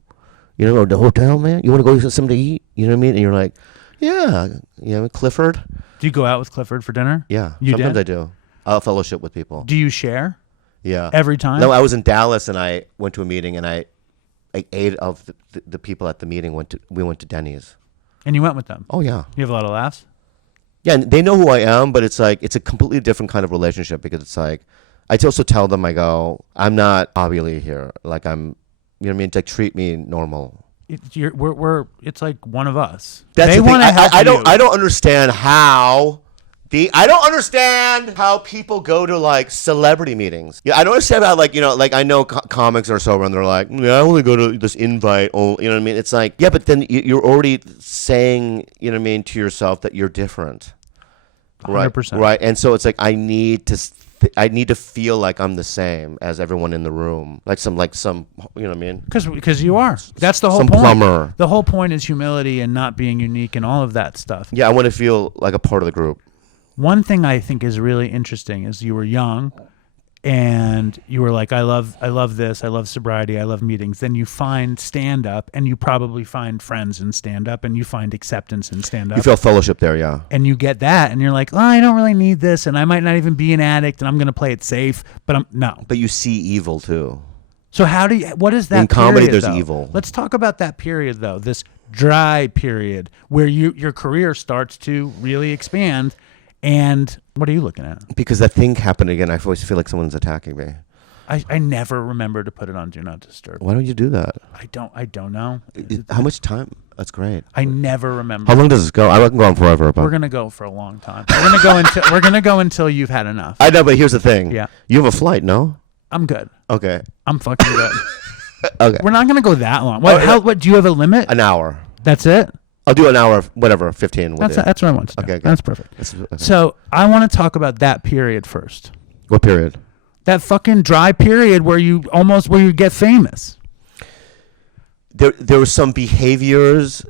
You know the hotel, man. You want to go get something to eat? You know what I mean?" And you're like, "Yeah, Clifford." Do you go out with Clifford for dinner? Yeah, You sometimes did? I do. I'll fellowship with people. Do you share Yeah, every time? No, I was in Dallas and I went to a meeting, and I 8 of the people at the meeting we went to Denny's. And you went with them? Oh yeah. You have a lot of laughs? Yeah, and they know who I am, but it's like it's a completely different kind of relationship because it's like I also tell them, I go, I'm not Bobby Lee here. Like I'm, you know what I mean? Like treat me normal. It's like one of us. That's they the thing. want to help I don't you. I don't understand how I don't understand how people go to like celebrity meetings. Yeah, I don't understand how like I know comics are sober and they're like, yeah, I only go to this invite. You know what I mean? It's like, yeah, but then you're already saying, you know what I mean, to yourself that you're different. 100%. Right. And so it's like I need to feel like I'm the same as everyone in the room, like some you know what I mean? Because you are. That's the whole Some point. plumber. The whole point is humility and not being unique and all of that stuff. Yeah, I want to feel like a part of the group. One thing I think is really interesting is you were young and you were like, I love this, I love sobriety, I love meetings. Then you find stand-up, and you probably find friends in stand-up, and you find acceptance in stand-up. You feel fellowship there, yeah. And you get that, and you're like, oh, I don't really need this, and I might not even be an addict, and I'm going to play it safe, but no. But you see evil too. So what is that in comedy? period, There's though? evil. Let's talk about that period, though, this dry period where your career starts to really expand. And what are you looking at? Because that thing happened again. I always feel like someone's attacking me. I never remember to put it on Do Not Disturb. Why don't you do that? I don't know. How much time? That's great. I never remember. How long does this go? I can go on forever. But We're gonna go for a long time. We're gonna go until you've had enough. I know, but here's the thing. Yeah. You have a flight, no? I'm good. Okay. I'm fucking good. Okay. We're not gonna go that long. What do you have a limit? An hour. That's it? I'll do an hour, whatever, 15. That's what I want to do. Okay, good. That's perfect. Okay. So I want to talk about that period first. What period? That fucking dry period where you get famous. There were some behaviors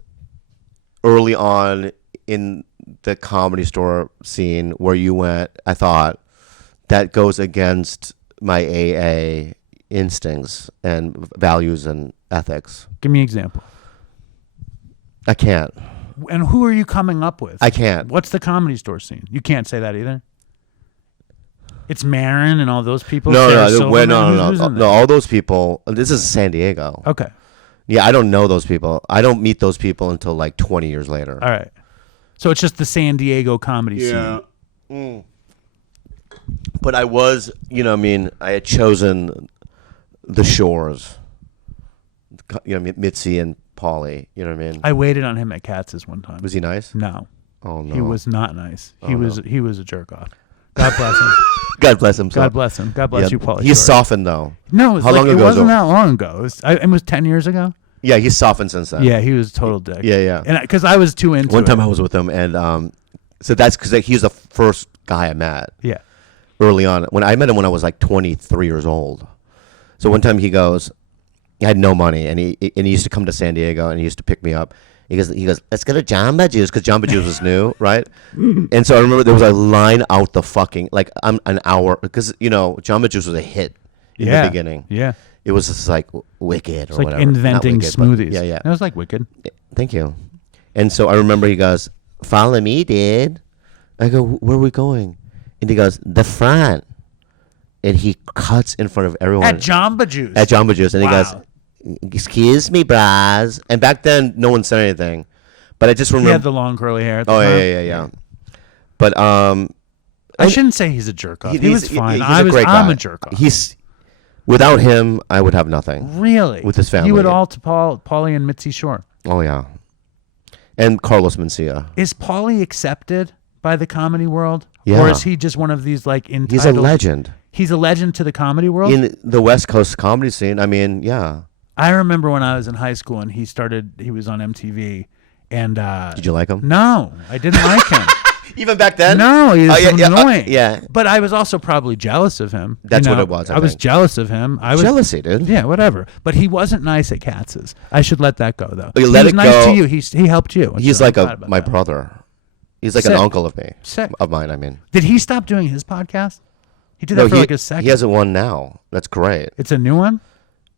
early on in the Comedy Store scene where you went, I thought, that goes against my AA instincts and values and ethics. Give me an example. I can't. And who are you coming up with? I can't. What's the Comedy Store scene? You can't say that either. It's Marin and all those people. No. Who's in there? All those people. This is San Diego. Okay. Yeah, I don't know those people. I don't meet those people until like 20 years later. All right. So it's just the San Diego comedy scene. Mm. But I was, you know what I mean, I had chosen the shores. You know, Mitzi and Pauly, you know what I mean? I waited on him at Katz's one time. Was he nice? No. Oh, no. He was not nice. He was a jerk off. God bless him. God bless him. God bless him. God bless you, Pauly. He's softened, though. No, How long it ago, wasn't though? that long ago. It was 10 years ago. Yeah, he's softened since then. Yeah, he was a total dick. Yeah. And because I was too into One time it. I was with him, and so that's because he was the first guy I met. Yeah. Early on. When I met him when I was like 23 years old. So one time he goes, I had no money, and he used to come to San Diego, and he used to pick me up. He goes, let's go to Jamba Juice, because Jamba Juice was new, right? And so I remember there was a line out the fucking, like, I'm an hour, because, you know, Jamba Juice was a hit in the beginning. Yeah. It was just like Wicked or It's like whatever. inventing Not Wicked, but- smoothies. Yeah. It was like Wicked. Thank you. And so I remember he goes, follow me, dude. I go, where are we going? And he goes, the front. And he cuts in front of everyone. At Jamba Juice. At Jamba Juice. And Wow. he goes, excuse me, bras. And back then, no one said anything. But I just He remember. had the long curly hair at the Oh, time. yeah. But, I shouldn't say he's a jerk off. He was fine. He's a great guy. I'm a jerk off. Without him, I would have nothing. Really? With his family. You would all to Pauly and Mitzi Shore. Oh, yeah. And Carlos Mencia. Is Pauly accepted by the comedy world? Yeah. Or is he just one of these like entitled? He's a legend He's a legend to the comedy world. in the West Coast comedy scene. I mean, yeah. I remember when I was in high school and he was on MTV, and Did you like him? No, I didn't like him. Even back then? No, he was annoying. Yeah. But I was also probably jealous of him. That's what it was, I was think. jealous of him. I was Jealousy, dude. Yeah, whatever. But he wasn't nice at Katz's. I should let that go though. You He let was it nice go. to you. He helped you. He's So like I'm glad about my that. brother. He's like Sick. an uncle of me. Sick. Of mine, I mean. Did he stop doing his podcast? He did that for like a second. He has one now. That's great. It's a new one?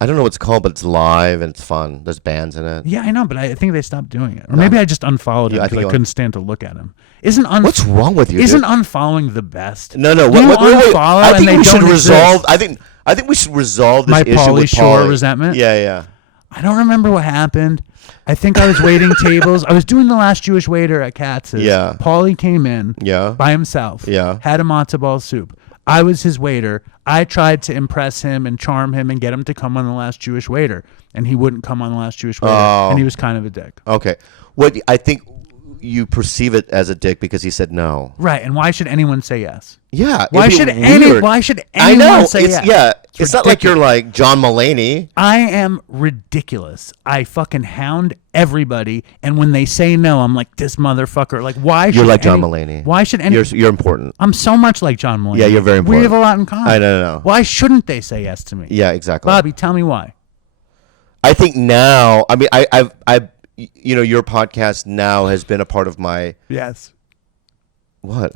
I don't know what it's called, but it's live and it's fun. There's bands in it. Yeah, I know, but I think they stopped doing it. Or maybe I just unfollowed him I because think I couldn't stand to look at him. What's wrong with you, Isn't dude? unfollowing the best? No. You Wait. unfollow I and think they we should don't resolve. exist. I think we should resolve this My issue Pauly with Shore Pauly. resentment? Yeah. I don't remember what happened. I think I was waiting tables. I was doing the last Jewish waiter at Katz's. Yeah. Pauly came in Yeah. by himself. Yeah. Had a matzo ball soup. I was his waiter. I tried to impress him and charm him and get him to come on the last Jewish waiter, and he wouldn't come on the last Jewish waiter, and he was kind of a dick. Okay. What I think you perceive it as a dick because he said no. Right, and why should anyone say yes? Yeah. Why it'd should be weird. anyone I know. say It's, yes? Yeah. It's not like you're ridiculous. like John Mulaney. I am ridiculous. I fucking hound everybody, and when they say no, I'm like, this motherfucker. Like, why should You're like John Mulaney. Why should any? You're important. I'm so much like John Mulaney. Yeah, you're very We have important. a lot in common. I know. Why shouldn't they say yes to me? Yeah, exactly. Bobby, tell me why. I think now. I mean, I've your podcast now has been a part of my Yes. what?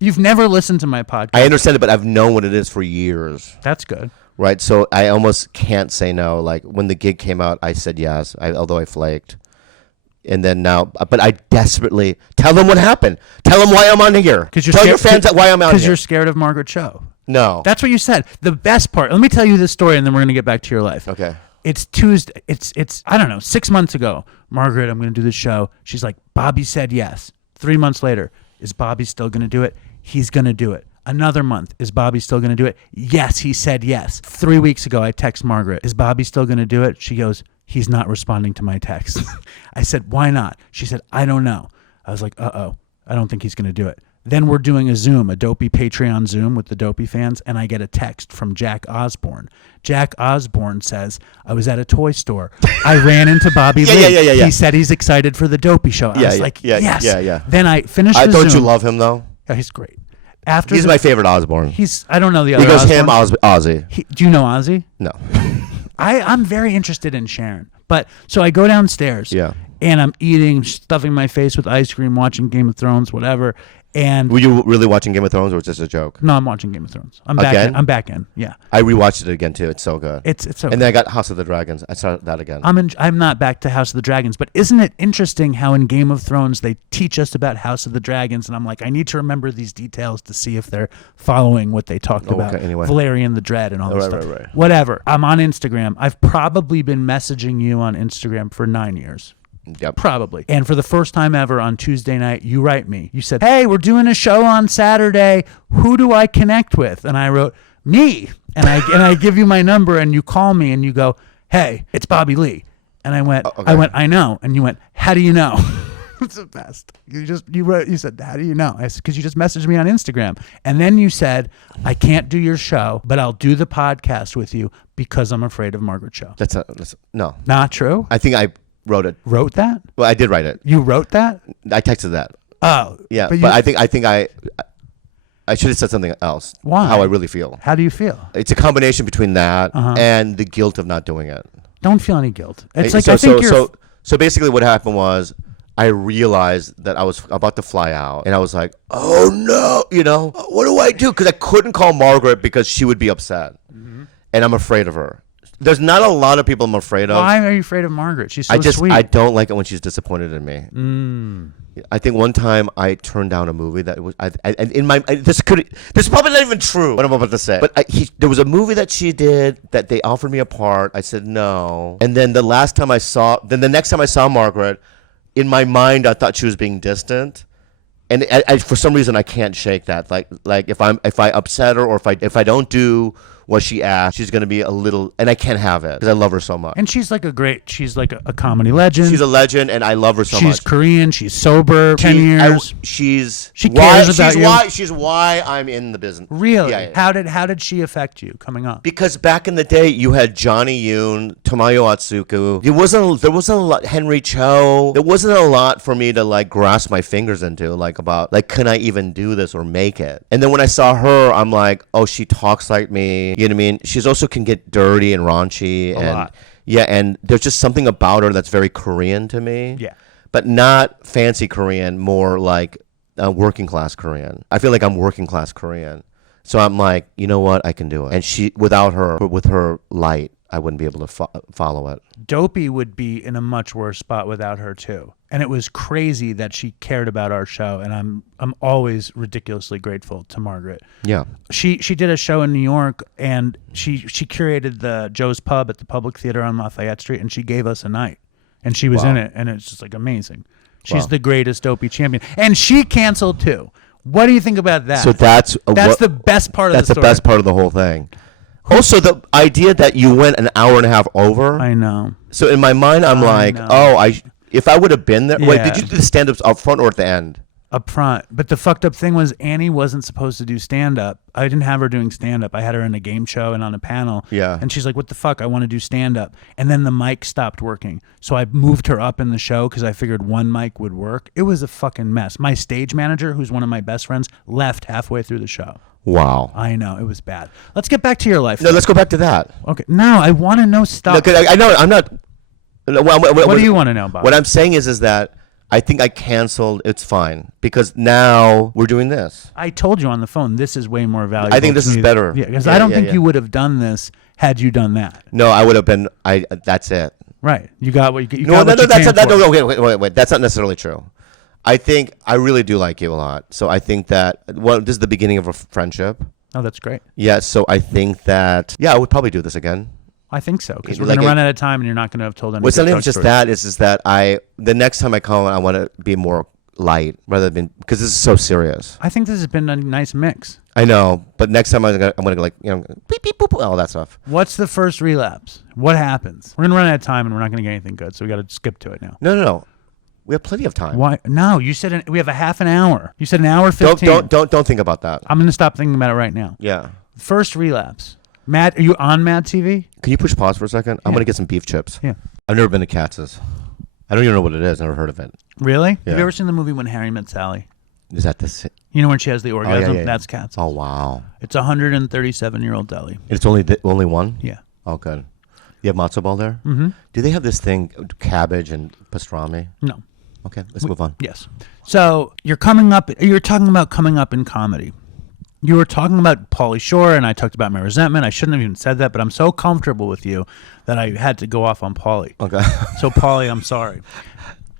You've never listened to my podcast. I understand it, but I've known what it is for years. That's good. Right, so I almost can't say no. Like when the gig came out, I said yes, although I flaked. And then now, but I desperately tell them what happened. Tell them why I'm on here. Tell your fans why I'm on here. Because you're scared of Margaret Cho. No. That's what you said. The best part. Let me tell you this story, and then we're gonna get back to your life. Okay. It's Tuesday. It's I don't know. 6 months ago, Margaret, I'm gonna do this show. She's like, Bobby said yes. 3 months later, is Bobby still gonna do it? He's gonna do it. Another month, is Bobby still going to do it? Yes, he said yes. 3 weeks ago, I text Margaret, is Bobby still going to do it? She goes, he's not responding to my text. I said, why not? She said, I don't know. I was like, uh-oh, I don't think he's going to do it. Then we're doing a Zoom, a Dopey Patreon Zoom with the Dopey fans, and I get a text from Jack Osborne. Jack Osborne says, I was at a toy store. I ran into Bobby Lee. Yeah. He said he's excited for the Dopey show. I was like, yes. Yeah. Then I finished the Don't Zoom. you love him, though? Oh, he's great. After He's my favorite Osborne. I don't know the other. He goes him, Osborne. Ozzy. Do you know Ozzy? No. I'm very interested in Sharon. But so I go downstairs. Yeah. And I'm eating, stuffing my face with ice cream, watching Game of Thrones, whatever. And Were you really watching Game of Thrones, or was this a joke? no, I'm watching Game of Thrones. I'm back Again? in. I'm back in. Yeah. I rewatched it again too. It's so good. It's so And then I got House of the Dragons. I saw that again. I'm not back to House of the Dragons, but isn't it interesting how in Game of Thrones they teach us about House of the Dragons, and I'm like, I need to remember these details to see if they're following what they talked about. Okay, anyway. Valerian the Dread and all this Right, stuff. right. Whatever. I'm on Instagram. I've probably been messaging you on Instagram for 9 years. Yep. Probably. And for the first time ever on Tuesday night, you write me. You said, hey, we're doing a show on Saturday. Who do I connect with? And I wrote, me. And I give you my number, and you call me and you go, hey, it's Bobby Lee. And I went, okay. I know. And you went, how do you know? It's the best. You said, how do you know? I said, because you just messaged me on Instagram. And then you said, I can't do your show, but I'll do the podcast with you because I'm afraid of Margaret Cho. That's no. Not true? I think I wrote it. Wrote that? Well, I did write it. You wrote that? I texted that. Oh. Yeah, But, but I think I should have said something else. Why? How I really feel. How do you feel? It's a combination between that Uh-huh. and the guilt of not doing it. Don't feel any guilt. It's like so, I think you're. so basically what happened was I realized that I was about to fly out, and I was like, oh no, what do I do? Because I couldn't call Margaret because she would be upset, and I'm afraid of her. There's not a lot of people I'm afraid of. Why are you afraid of Margaret? She's so sweet. I don't like it when she's disappointed in me. I think one time I turned down a movie that was this is probably not even true what I'm about to say, but there was a movie that she did that they offered me a part. I said no, and then the next time I saw Margaret, in my mind I thought she was being distant, and I for some reason I can't shake that. Like if I upset her, or if I don't do what she asked. She's going to be a little, and I can't have it because I love her so much. And she's like a comedy legend. She's a legend, and I love her so much. She's Korean. She's sober. 10 years. She cares about you. She's why I'm in the business. Really? Yeah. How did she affect you coming up? Because back in the day, you had Johnny Yoon, Tomoyo Atsuku. There wasn't a lot. Henry Cho. There wasn't a lot for me to like grasp my fingers into, like about like can I even do this or make it? And then when I saw her, I'm like, oh, she talks like me. You know what I mean? She's also can get dirty and raunchy. A lot. Yeah, and there's just something about her that's very Korean to me. Yeah. But not fancy Korean, more like working class Korean. I feel like I'm working class Korean. So I'm like, you know what? I can do it. And she, without her, with her light, I wouldn't be able to follow it. Dopey would be in a much worse spot without her too. And it was crazy that she cared about our show, and I'm always ridiculously grateful to Margaret. Yeah. She did a show in New York, and she curated the Joe's Pub at the Public Theater on Lafayette Street, and she gave us a night. And she was in it, and it's just like amazing. She's the greatest Dopey champion. And she canceled too. What do you think about that? So that's the best part of the story. That's the best part of the whole thing. Also, the idea that you went an hour and a half over. I know. So in my mind, I'm like, if I would have been there. Yeah. Wait, did you do the stand-ups up front or at the end? Up front. But the fucked up thing was Annie wasn't supposed to do stand-up. I didn't have her doing stand-up. I had her in a game show and on a panel. Yeah. And she's like, what the fuck? I want to do stand-up. And then the mic stopped working. So I moved her up in the show because I figured one mic would work. It was a fucking mess. My stage manager, who's one of my best friends, left halfway through the show. Wow. I know. It was bad. Let's get back to your life. No, let's go back to that. Okay. No, I want to know stuff. No, 'cause I know I'm not. What do you want to know about? What I'm saying is that I think I canceled. It's fine because now we're doing this. I told you on the phone, this is way more valuable. I think this is better. Yeah, because I don't think you would have done this had you done that. No, I would have been. That's it. Right. You got what you No, got. no, wait. That's not necessarily true. I think I really do like you a lot. So I think that this is the beginning of a friendship. Oh, that's great. Yeah. So I think that I would probably do this again. I think so, because we're going to run out of time and you're not going to have told anyone. What's not even just that is that the next time I call, I want to be more light rather than because this is so serious. I think this has been a nice mix. I know, but next time I'm gonna go like beep beep boop, boop all that stuff. What's the first relapse? What happens? We're gonna run out of time and we're not gonna get anything good, so we got to skip to it now. No. We have plenty of time. Why? No, you said we have a half an hour. You said an hour 15. Don't think about that. I'm gonna stop thinking about it right now. Yeah. First relapse. Matt, are you on Mad TV? Can you push pause for a second? I'm gonna get some beef chips. Yeah. I've never been to Katz's. I don't even know what it is. Never heard of it. Really? Yeah. Have you ever seen the movie When Harry Met Sally? Is that this? You know when she has the orgasm? Yeah. That's Katz's. Oh wow. It's a 137-year-old deli. It's only one? Yeah. Oh good. You have matzo ball there? Mm-hmm. Do they have this thing, cabbage and pastrami? No. Okay, let's move on. Yes. So you're talking about coming up in comedy. You were talking about Pauly Shore, and I talked about my resentment. I shouldn't have even said that, but I'm so comfortable with you that I had to go off on Pauly. Okay. So Pauly, I'm sorry.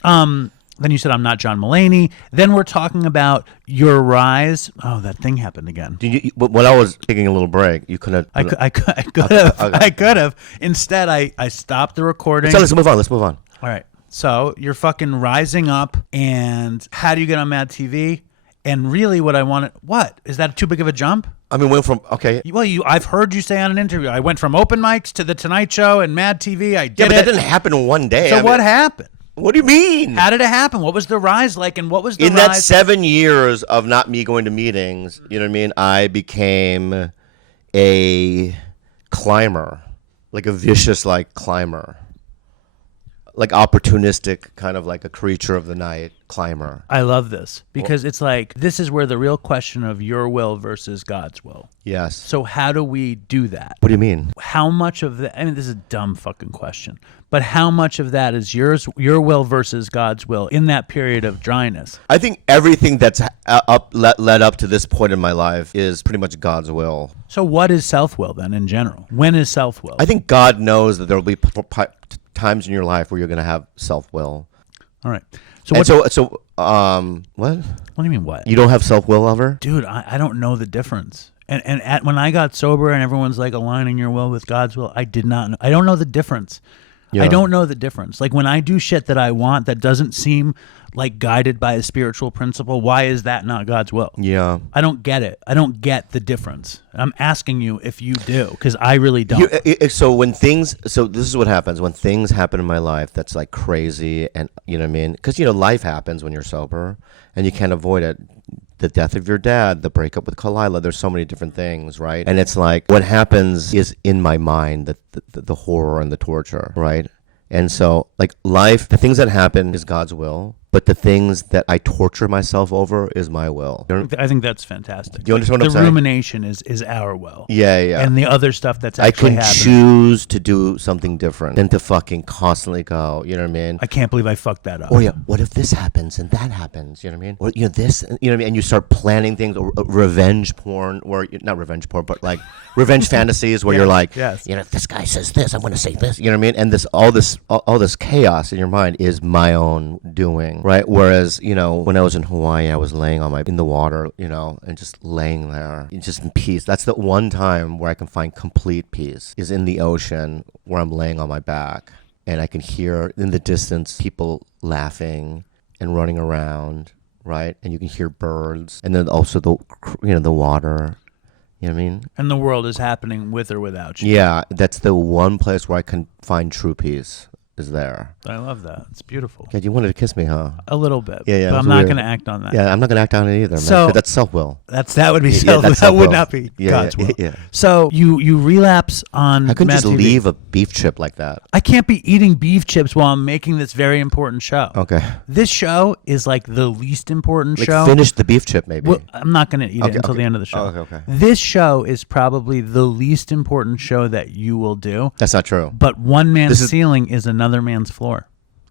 Then you said I'm not John Mulaney. Then we're talking about your rise. Oh, that thing happened again. When I was taking a little break, you couldn't. I could have. Instead, I stopped the recording. So let's move on. All right. So you're fucking rising up, and how do you get on Mad TV? And really what is that too big of a jump? I mean, went from, okay. Well, I've heard you say on an interview, I went from open mics to the Tonight Show and Mad TV. I did but that didn't happen in one day. So what happened? What do you mean? How did it happen? What was the rise like, and what was the rise? In that 7 years of not me going to meetings, you know what I mean, I became a climber, like a vicious, like, climber. Like opportunistic, kind of like a creature of the night climber. I love this because it's like this is where the real question of your will versus God's will. Yes. So how do we do that? What do you mean? How much of that? I mean, this is a dumb fucking question, but how much of that is your will versus God's will in that period of dryness? I think everything that's led up to this point in my life is pretty much God's will. So what is self-will then in general? When is self-will? I think God knows that there will be times in your life where you're going to have self-will. All right. What? What do you mean what? You don't have self-will ever? Dude, I don't know the difference. And when I got sober and everyone's like aligning your will with God's will, I did not know. I don't know the difference. I don't know the difference. Like when I do shit that I want that doesn't seem like guided by a spiritual principle, why is that not God's will? Yeah. I don't get it. I don't get the difference. I'm asking you if you do, because I really don't. So this is what happens when things happen in my life that's like crazy, and you know what I mean? Because life happens when you're sober, and you can't avoid it. The death of your dad, the breakup with Kalila, there's so many different things, right? And it's like what happens is in my mind, the horror and the torture, right? And so, like life, the things that happen is God's will, but the things that I torture myself over is my will. I think that's fantastic. Do you understand what I'm saying? The rumination is our will. Yeah. And the other stuff that's actually happening. I can choose to do something different than to fucking constantly go, you know what I mean? I can't believe I fucked that up. Or what if this happens and that happens, you know what I mean? Or, this, you know what I mean? And you start planning things, or revenge porn, or not revenge porn, but like revenge fantasies where you're like, if this guy says this, I'm going to say this, you know what I mean? And all this chaos in your mind is my own doing, right? Whereas, when I was in Hawaii, I was laying in the water, and just laying there, just in peace. That's the one time where I can find complete peace, is in the ocean where I'm laying on my back and I can hear in the distance people laughing and running around, right? And you can hear birds, and then also the water. You know what I mean? And the world is happening with or without you. Yeah, that's the one place where I can find true peace, is there. I love that. It's beautiful. God, you wanted to kiss me, huh? A little bit. Yeah. But I'm not going to act on that. Yeah, I'm not going to act on it either, man. So 'Cause that's self-will. That would be self. That's That would self-will. not be God's will. Yeah. So you relapse on. I couldn't Mad just TV. leave a beef chip like that. I can't be eating beef chips while I'm making this very important show. Okay. This show is like the least important show. Finish the beef chip, maybe. Well, I'm not going to eat it until the end of the show. Oh, okay. This show is probably the least important show that you will do. That's not true. But one man's ceiling is another man's floor.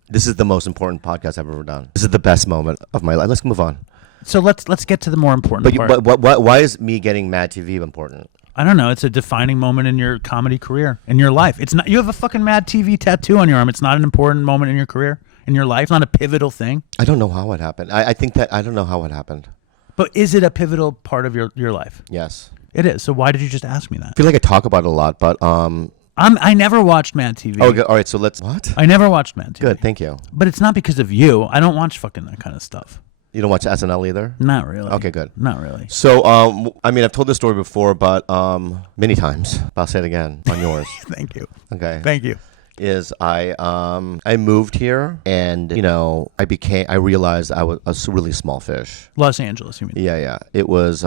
This is the most important podcast I've ever done. This is the best moment of my life. Let's move on. So let's get to the more important part. But why is me getting Mad TV important? I don't know. It's a defining moment in your comedy career, in your life. It's not. You have a fucking Mad TV tattoo on your arm. It's not an important moment in your career, in your life. It's not a pivotal thing. I don't know how it happened. I think that I don't know how it happened. But is it a pivotal part of your life? Yes. It is. So why did you just ask me that? I feel like I talk about it a lot, but I never watched Mad TV. Oh, okay, all right. So what? I never watched Mad TV. Good, thank you. But it's not because of you. I don't watch fucking that kind of stuff. You don't watch SNL either? Not really. Okay, good. Not really. So, I've told this story before, but many times. But I'll say it again on yours. Thank you. Okay. Thank you. Is I moved here, and I realized I was a really small fish. Los Angeles, you mean? Yeah. It was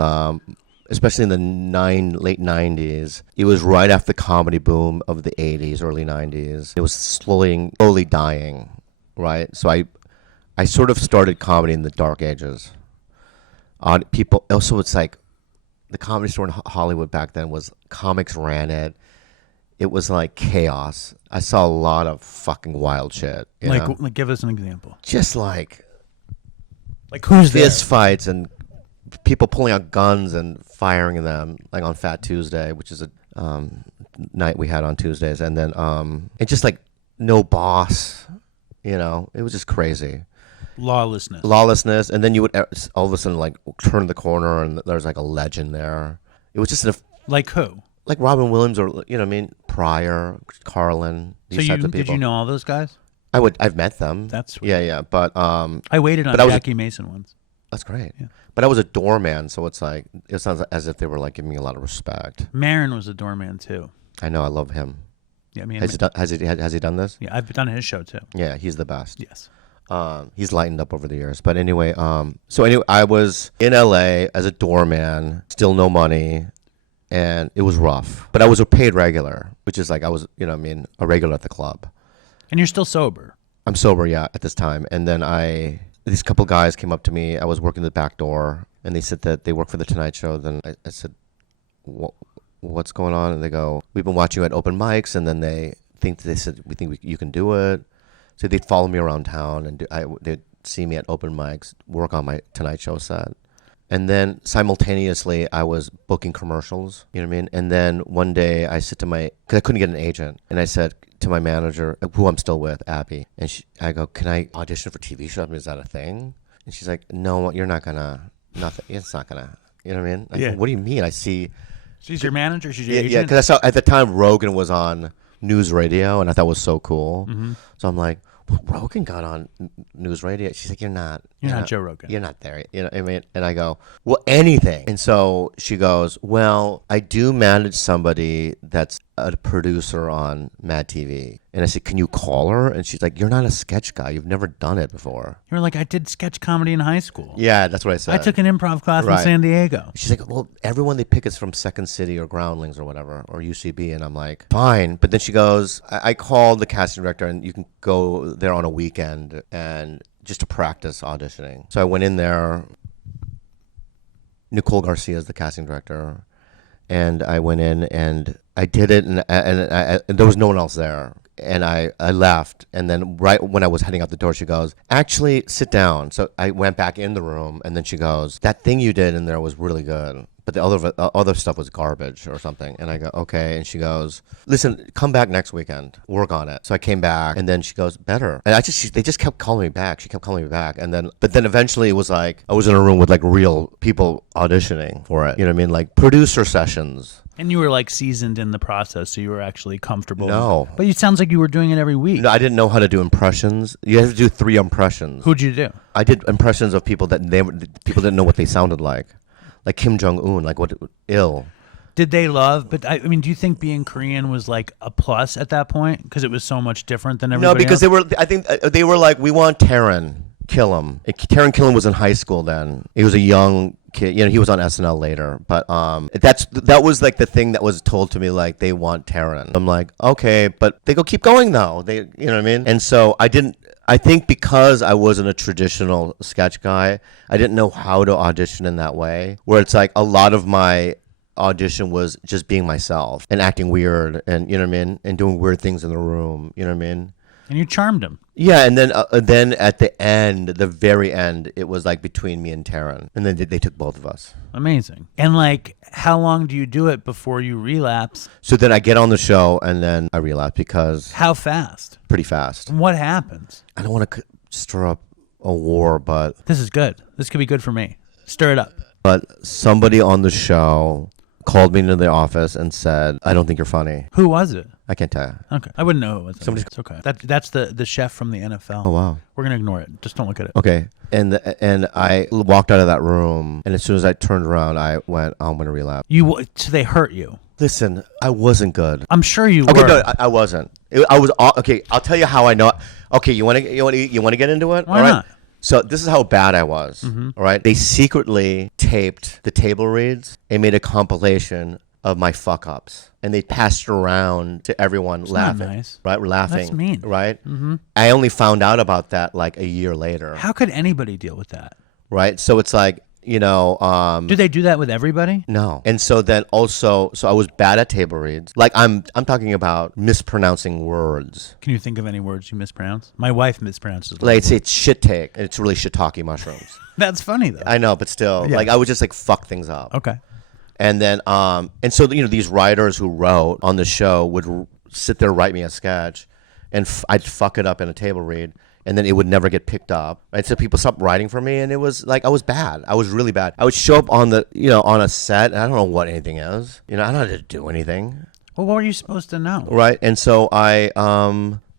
especially in the late 90s. It was right after the comedy boom of the 80s, early 90s. It was slowly dying, right? So I sort of started comedy in the dark ages. Also, it's like the Comedy Store in Hollywood back then was, comics ran it. It was like chaos. I saw a lot of fucking wild shit. Like give us an example. Just like who's there? fist fights and people pulling out guns and firing them, like on Fat Tuesday, which is a night we had on Tuesdays, and then it's just like no boss. It was just crazy. Lawlessness, and then you would all of a sudden like turn the corner and there's like a legend there. It was just like who? Like Robin Williams, or Pryor, Carlin, these types of people. Did you know all those guys? I've met them. That's sweet. Yeah, but I waited on Jackie Mason once. That's great. Yeah. But I was a doorman, so it's like it sounds as if they were like giving me a lot of respect. Maron was a doorman too. I know, I love him. Yeah, I mean, has he done this? Yeah, I've done his show too. Yeah, he's the best. Yes. He's lightened up over the years. But anyway, I was in LA as a doorman, still no money, and it was rough. But I was a paid regular, which is like I was, a regular at the club. And you're still sober. I'm sober, yeah, at this time. And then these couple guys came up to me. I was working the back door, and they said that they work for the Tonight Show. Then I said, what's going on? And they go, we've been watching you at open mics. And then they said, we think you can do it. So they'd follow me around town, and they'd see me at open mics, work on my Tonight Show set. And then simultaneously, I was booking commercials, you know what I mean? And then one day I said because I couldn't get an agent, and I said to my manager, who I'm still with, Abby, and I go, can I audition for TV show? I mean, is that a thing? And she's like, no, you're not gonna, nothing, it's not gonna, you know what I mean? I go, what do you mean? I see. She's your manager? She's your agent? Yeah, because I saw, at the time, Rogan was on news radio, and I thought it was so cool. Mm-hmm. So I'm like, well, Rogan got on news radio. She's like, you're not Joe Rogan. You're not there. You know what I mean? And I go, well, anything. And so she goes, well, I do manage somebody that's a producer on Mad TV. And I said, can you call her? And she's like, you're not a sketch guy. You've never done it before. You were like, I did sketch comedy in high school. Yeah, that's what I said. I took an improv class in San Diego. She's like, well, everyone they pick is from Second City or Groundlings or whatever, or UCB. And I'm like, fine. But then she goes, I called the casting director, and you can go there on a weekend and just to practice auditioning. So I went in there. Nicole Garcia is the casting director. And I went in and I did it, and there was no one else there. And I left, and then right when I was heading out the door, she goes, actually, sit down. So I went back in the room, and then she goes, that thing you did in there was really good, but the other stuff was garbage or something. And I go, okay. And she goes, listen, come back next weekend, work on it. So I came back, and then she goes, better. And they just kept calling me back. She kept calling me back, but then eventually it was like I was in a room with like real people auditioning for it. You know what I mean? Like producer sessions. And you were like seasoned in the process, so you were actually comfortable. No. But it sounds like you were doing it every week. No, I didn't know how to do impressions. You have to do 3 impressions. Who'd you do? I did impressions of people people didn't know what they sounded like Kim Jong-un, like what ill. Did they love? But I mean, do you think being Korean was like a plus at that point because it was so much different than everybody? No, because else? I think they were like, we want Taron Killam. Taron Killam was in high school then. He was a young kid. You know, he was on SNL later. But that was like the thing that was told to me, like they want Taron. I'm like, okay, but they go keep going though. You know what I mean? And so I think because I wasn't a traditional sketch guy, I didn't know how to audition in that way. Where it's like a lot of my audition was just being myself and acting weird, and you know what I mean, and doing weird things in the room. You know what I mean? And you charmed him. Yeah, and then at the end, the very end, it was like between me and Taron, and then they took both of us. Amazing. And like, how long do you do it before you relapse? So then I get on the show, and then I relapse because How fast? pretty fast. What happens? I don't want to stir up a war, but This is good. This could be good for me. Stir it up. somebody on the show called me into the office and said, I don't think you're funny. Who was it? I can't tell you. Okay. I wouldn't know who it was. Somebody's- It's okay. That's the chef from the NFL. Oh, wow. We're going to ignore it. Just don't look at it. Okay. And I walked out of that room, and as soon as I turned around, I went, oh, I'm going to relapse. So they hurt you. Listen, I wasn't good. I'm sure you Okay, were. no, I wasn't. I was okay. I'll tell you how I know. Okay, you want to get into it? Why All right. not? So this is how bad I was. Mm-hmm. All right. They secretly taped the table reads and made a compilation of my fuck ups, and they passed it around to everyone laughing. Not nice. Right, we're laughing. That's mean. Right. Mm-hmm. I only found out about that like a year later. How could anybody deal with that? Right. So it's like, you know, Do they do that with everybody? no. And so then also, so I was bad at table reads. Like I'm talking about mispronouncing words. Can you think of any words you mispronounce? My wife mispronounces. Like it's shit take, and it's really shiitake mushrooms. That's funny though. I know, but still, Yeah. like I would just like fuck things up. Okay. And then, and so you know, these writers who wrote on the show would sit there, write me a sketch, and I'd fuck it up in a table read, and then it would never get picked up. Right? So people stopped writing for me, and it was like I was bad. I was really bad. I would show up on on a set, and I don't know what anything is. You know, I don't know how to do anything. Well, what were you supposed to know? Right. And so I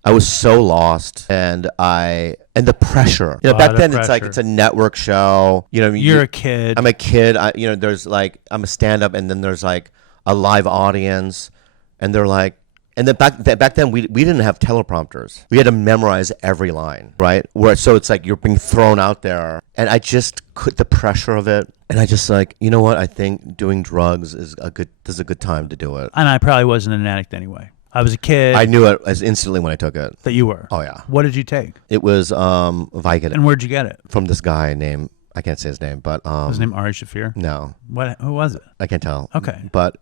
was so lost, and the pressure. You know, back then it's like pressure. it's a network show. You know, You're a kid. I'm a kid. There's like I'm a stand-up, and then there's like a live audience, and they're like, and then back then we didn't have teleprompters. We had to memorize every line, right? So it's like you're being thrown out there, and I just the pressure of it, and I just like, you know what? I think doing drugs is a good time to do it. And I probably wasn't an addict anyway. I was a kid. I knew it as instantly when I took it. That you were. Oh yeah. What did you take? It was Vicodin And where'd you get it? from this guy named, I can't say his name, but Was his name Ari Shafir? no, Who was it? I can't tell. Okay. But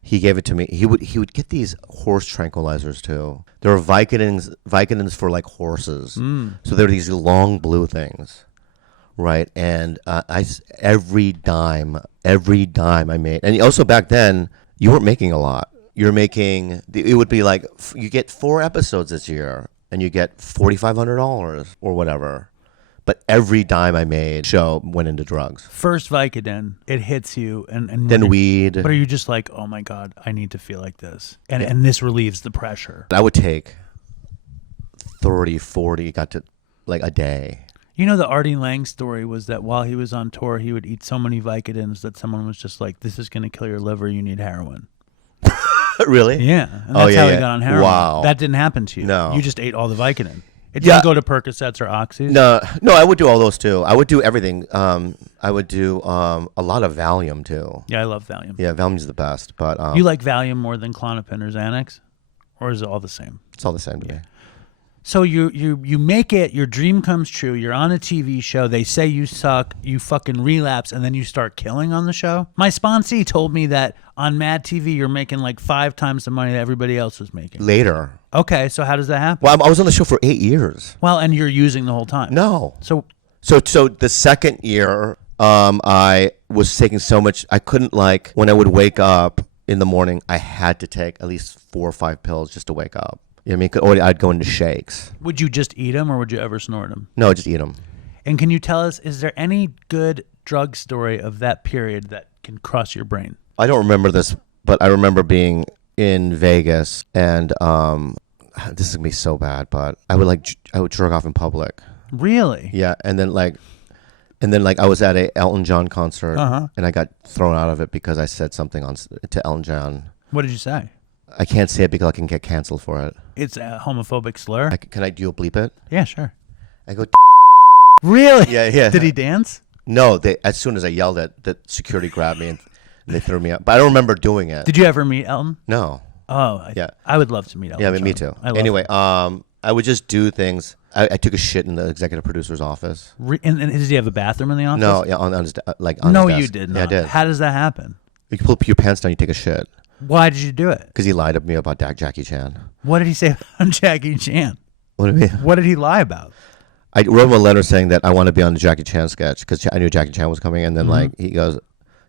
he gave it to me. He would get these horse tranquilizers too. There were Vicodins for like horses. So there were these long blue things, right? And every dime I made, and also back then you weren't making a lot. You're making, it would be like, you get 4 episodes this year, and you get $4,500 or whatever. But every dime I made show went into drugs. First Vicodin, it hits you, and Then weed. But are you just like, oh my God, I need to feel like this, and this relieves the pressure? I would take 30, 40, got to like a day. You know, the Artie Lang story was that while he was on tour, he would eat so many Vicodins that someone was just like, this is going to kill your liver. You need heroin. Really? Yeah. And that's how he got on heroin. Wow. That didn't happen to you. No. You just ate all the Vicodin. It didn't go to Percocets or Oxys? No, I would do all those too. I would do everything. I would do a lot of Valium too. Yeah, I love Valium. Yeah, Valium's the best. But you like Valium more than Klonopin or Xanax? Or is it all the same? It's all the same to me. So you make it, your dream comes true, you're on a TV show, they say you suck, you fucking relapse, and then you start killing on the show? My sponsee told me that on Mad TV you're making like 5 times the money that everybody else was making. Later. Okay, so how does that happen? Well, I was on the show for 8 years. Well, and you're using the whole time. No. So the second year, I was taking so much, I couldn't like, when I would wake up in the morning, I had to take at least 4 or 5 pills just to wake up. You know what I mean? Or I'd go into shakes. would you just eat them or would you ever snort them? No, just eat them. And can you tell us, is there any good drug story of that period that can cross your brain? I don't remember this, but I remember being in Vegas, and this is gonna be so bad, but I would jerk off in public. Really? Yeah, and then I was at a Elton John concert, and I got thrown out of it because I said something to Elton John. What did you say? I can't say it because I can get canceled for it. It's a homophobic slur? Can I do a bleep it? Yeah, sure. I go. Really? Yeah. Did he dance? No, as soon as I yelled it, the security grabbed me and they threw me out. But I don't remember doing it. Did you ever meet Elton? No. Oh, Yeah. I would love to meet Elton. Yeah, me too. I love Anyway, him. I would just do things. I took a shit in the executive producer's office. And does he have a bathroom in the office? No, yeah, on his No, his you desk. did not. Yeah, I did. How does that happen? You pull your pants down, you take a shit. Why did you do it? Because he lied to me about Jackie Chan. What did he say about Jackie Chan? What do you mean? What did he lie about? I wrote him a letter saying that I want to be on the Jackie Chan sketch because I knew Jackie Chan was coming, and then he goes,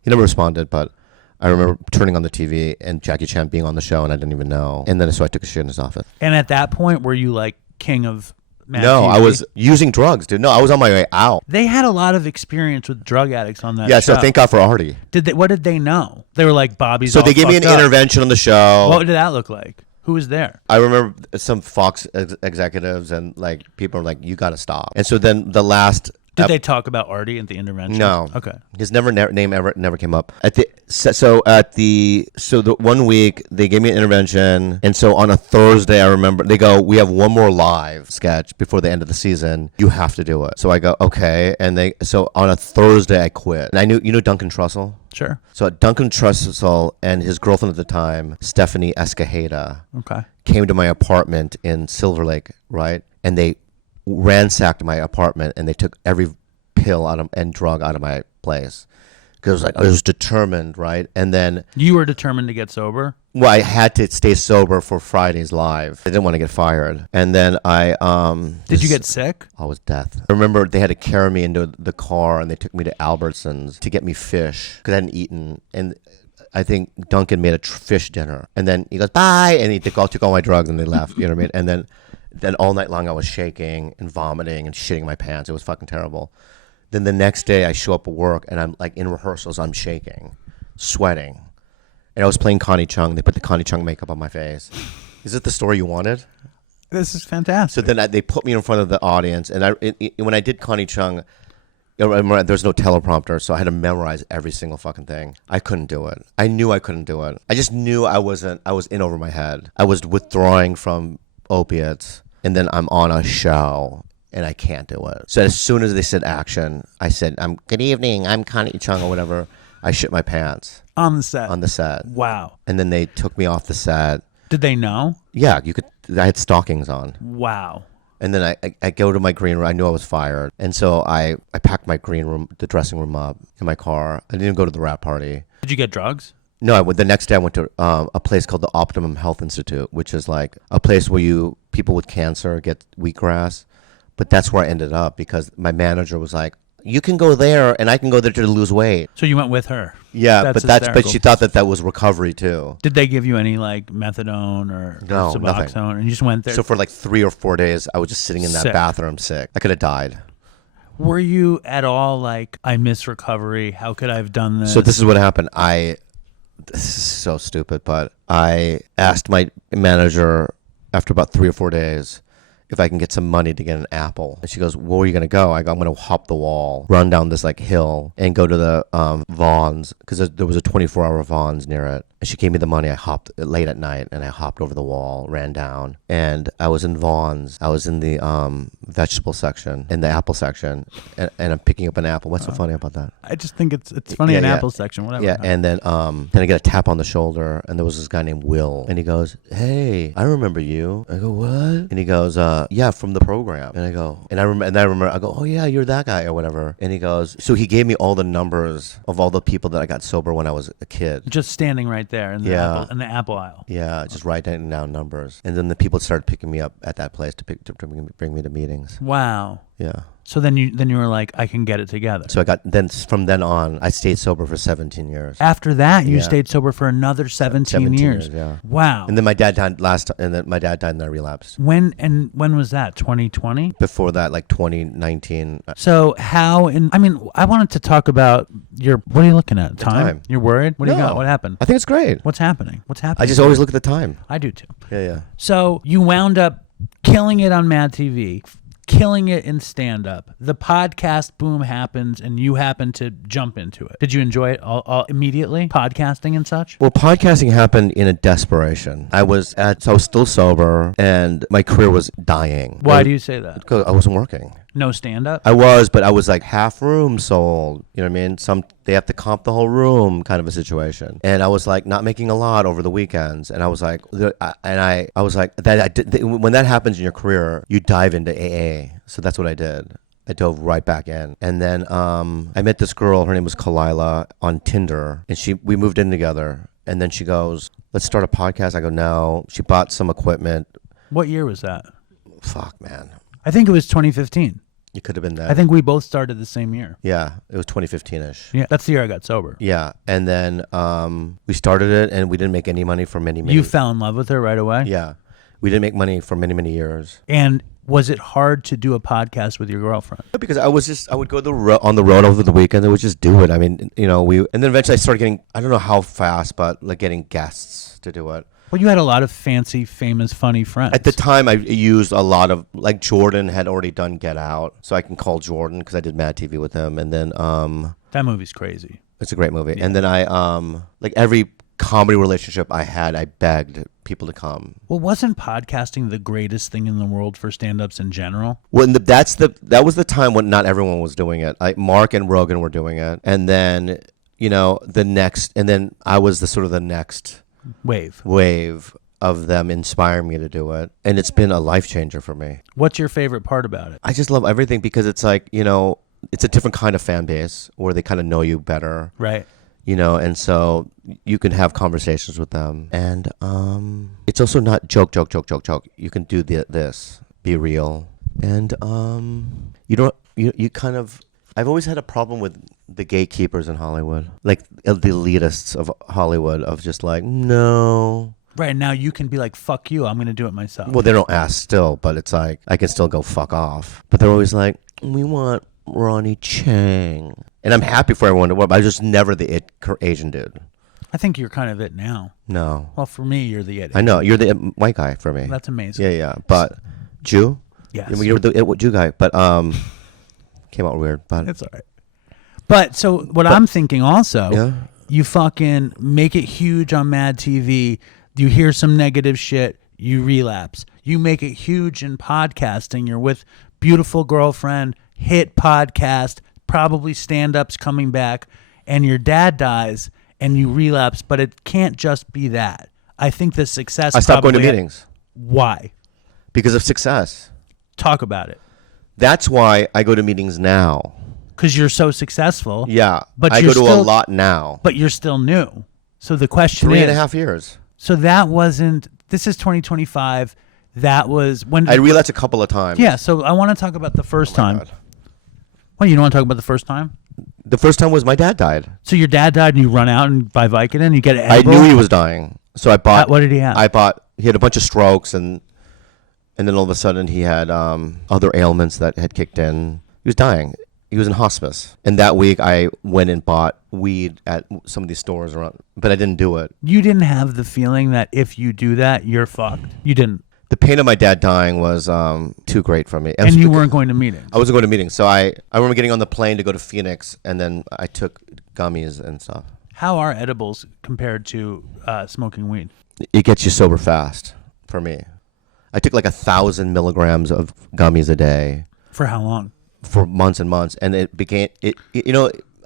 he never responded, but I remember turning on the TV and Jackie Chan being on the show, and I didn't even know. And then so I took a shit in his office. And at that point, were you like king of Mad No, TV? I was using drugs, dude. No, I was on my way out. They had a lot of experience with drug addicts on that Yeah, show. so thank God for Artie. What did they know? They were like, Bobby's So all they gave me an fucked up. intervention on the show. What did that look like? Who was there? I remember some Fox executives and like people are like, you got to stop. And so then the last. Did they talk about Artie at the intervention? No. Okay. His name never came up. So the 1 week they gave me an intervention, and so on a Thursday I remember they go, we have one more live sketch before the end of the season. You have to do it. So I go, okay, and so on a Thursday I quit. And I knew Duncan Trussell. Sure. So Duncan Trussell and his girlfriend at the time, Stephanie Escajeda, Okay. came to my apartment in Silver Lake, right? And they ransacked my apartment and they took every pill and drug out of my place because I was determined, right? And then You were determined to get sober? I had to stay sober for Friday's live. I didn't want to get fired. And then Did you get sick? I was death. I remember they had to carry me into the car and they took me to Albertsons to get me fish because I hadn't eaten. And I think Duncan made a fish dinner. And then he goes, bye. And he took all my drugs and they left. You know what I mean? And then all night long I was shaking and vomiting and shitting my pants. It was fucking terrible. Then the next day I show up at work and I'm like in rehearsals, I'm shaking, sweating. And I was playing Connie Chung. They put the Connie Chung makeup on my face. Is it the story you wanted? This is fantastic. So then they put me in front of the audience. And when I did Connie Chung, there's no teleprompter, so I had to memorize every single fucking thing. I couldn't do it. I knew I couldn't do it. I just knew I was in over my head. I was withdrawing from opiates, and then I'm on a show, and I can't do it. So as soon as they said action, I said, good evening, I'm Connie Chung, or whatever. I shit my pants. On the set? On the set. Wow. And then they took me off the set. Did they know? Yeah, I had stockings on. Wow. And then I go to my green room. I knew I was fired. And so I packed my green room, the dressing room up in my car. I didn't go to the rap party. Did you get drugs? No, the next day I went to a place called the Optimum Health Institute, which is like a place where people with cancer get wheatgrass. But that's where I ended up because my manager was like, you can go there and I can go there to lose weight. So you went with her? Yeah, That's but she thought that was recovery too. Did they give you any like methadone or No, Suboxone? nothing. And you just went there? So for like 3 or 4 days, I was just sitting in that Sick. bathroom sick. I could have died. Were you at all like, I miss recovery? How could I have done this? So this is what happened. This is so stupid, but I asked my manager after about 3 or 4 days if I can get some money to get an apple. And she goes, where are you going to go? I go, I'm going to hop the wall, run down this like hill and go to the Vaughn's, because there was a 24-hour Vaughn's near it. And she gave me the money. I hopped late at night and I hopped over the wall, ran down, and I was in Vaughn's. I was in the vegetable section, in the apple section, and I'm picking up an apple. What's so funny about that? I just think it's funny, an apple section, whatever. Yeah, and then I get a tap on the shoulder, and there was this guy named Will, and he goes, hey, I remember you. I go, what? And he goes, yeah, from the program. And I go, and I remember, I go, oh yeah, you're that guy or whatever. And he goes, so he gave me all the numbers of all the people that I got sober when I was a kid. Just standing right there in the apple aisle. Yeah, just writing down numbers. And then the people started picking me up at that place to bring me to meetings. Wow. Yeah. So then you were like, I can get it together. So from then on, I stayed sober for 17 years. After that, you stayed sober for another 17 years. Yeah. Wow. And then my dad died and I relapsed. When was that? 2020? Before that, like 2019. So I wanted to talk about what are you looking at? Time? You're worried? What do you got? What happened? I think it's great. What's happening? I just always look at the time. I do too. Yeah. So you wound up killing it on Mad TV, killing it in stand-up. The podcast boom happens, and you happen to jump into it. Did you enjoy it all immediately, podcasting and such? Well, podcasting happened in a desperation. I was still sober, and my career was dying. Why do you say that? Because I wasn't working. No stand-up? I was, but I was like half room sold. You know what I mean? They have to comp the whole room kind of a situation. And I was like not making a lot over the weekends. And I was like, when that happens in your career, you dive into AA. So that's what I did. I dove right back in. And then I met this girl, her name was Kalila, on Tinder. And we moved in together. And then she goes, let's start a podcast. I go, no. She bought some equipment. What year was that? Fuck, man. I think it was 2015. It could have been that. I think we both started the same year. Yeah, it was 2015-ish. Yeah, that's the year I got sober. Yeah, and then we started it, and we didn't make any money for many. You fell in love with her right away? Yeah, we didn't make money for many, many years. And was it hard to do a podcast with your girlfriend? Because I would go on the road over the weekend and would just do it. I mean, and then eventually I started getting, I don't know how fast, but like getting guests to do it. Well, you had a lot of fancy, famous, funny friends. At the time, I used a lot of, like Jordan had already done Get Out, so I can call Jordan because I did Mad TV with him. And then that movie's crazy. It's a great movie. Yeah. And then I like every comedy relationship I had, I begged people to come. Well, wasn't podcasting the greatest thing in the world for stand-ups in general? Well, that was the time when not everyone was doing it. Like Mark and Rogan were doing it, and then and then I was the next wave of them inspiring me to do it, and it's been a life changer for me. What's your favorite part about it? I just love everything because it's like, it's a different kind of fan base where they kind of know you better, right? And so you can have conversations with them, and it's also not joke. You can do this, be real, and you kind of. I've always had a problem with the gatekeepers in Hollywood, like the elitists of Hollywood, of just like, no. Right, now you can be like, fuck you, I'm going to do it myself. Well, they don't ask still, but it's like, I can still go fuck off. But they're always like, we want Ronnie Chang. And I'm happy for everyone to work, but I was just never the it Asian dude. I think you're kind of it now. No. Well, for me, you're the it. I know, you're the white guy for me. That's amazing. Yeah. But Jew? Yes. You're the it Jew guy, but came out weird, but it's all right. But so I'm thinking also, yeah. You fucking make it huge on Mad TV. You hear some negative shit, you relapse. You make it huge in podcasting. You're with beautiful girlfriend, hit podcast, probably stand-ups coming back, and your dad dies, and you relapse. But it can't just be that. I think the success. I stopped going to meetings. Why? Because of success. Talk about it. That's why I go to meetings now. Because you're so successful. Yeah. But I go to a lot now. But you're still new. So the question is. 3.5 years. So that wasn't. This is 2025. That was when. I relapsed a couple of times. Yeah. So I want to talk about the first time. God. What, you don't want to talk about the first time? The first time was my dad died. So your dad died and you run out and buy Vicodin? You get an edible? I knew he was dying. So I bought. What did he have? He had a bunch of strokes and then all of a sudden he had other ailments that had kicked in. He was dying. He was in hospice. And that week, I went and bought weed at some of these stores around, but I didn't do it. You didn't have the feeling that if you do that, you're fucked. You didn't. The pain of my dad dying was too great for me. And you weren't going to meetings. I wasn't going to meetings. So I remember getting on the plane to go to Phoenix, and then I took gummies and stuff. How are edibles compared to smoking weed? It gets you sober fast for me. I took like 1,000 milligrams of gummies a day. For how long? For months and months. And it became,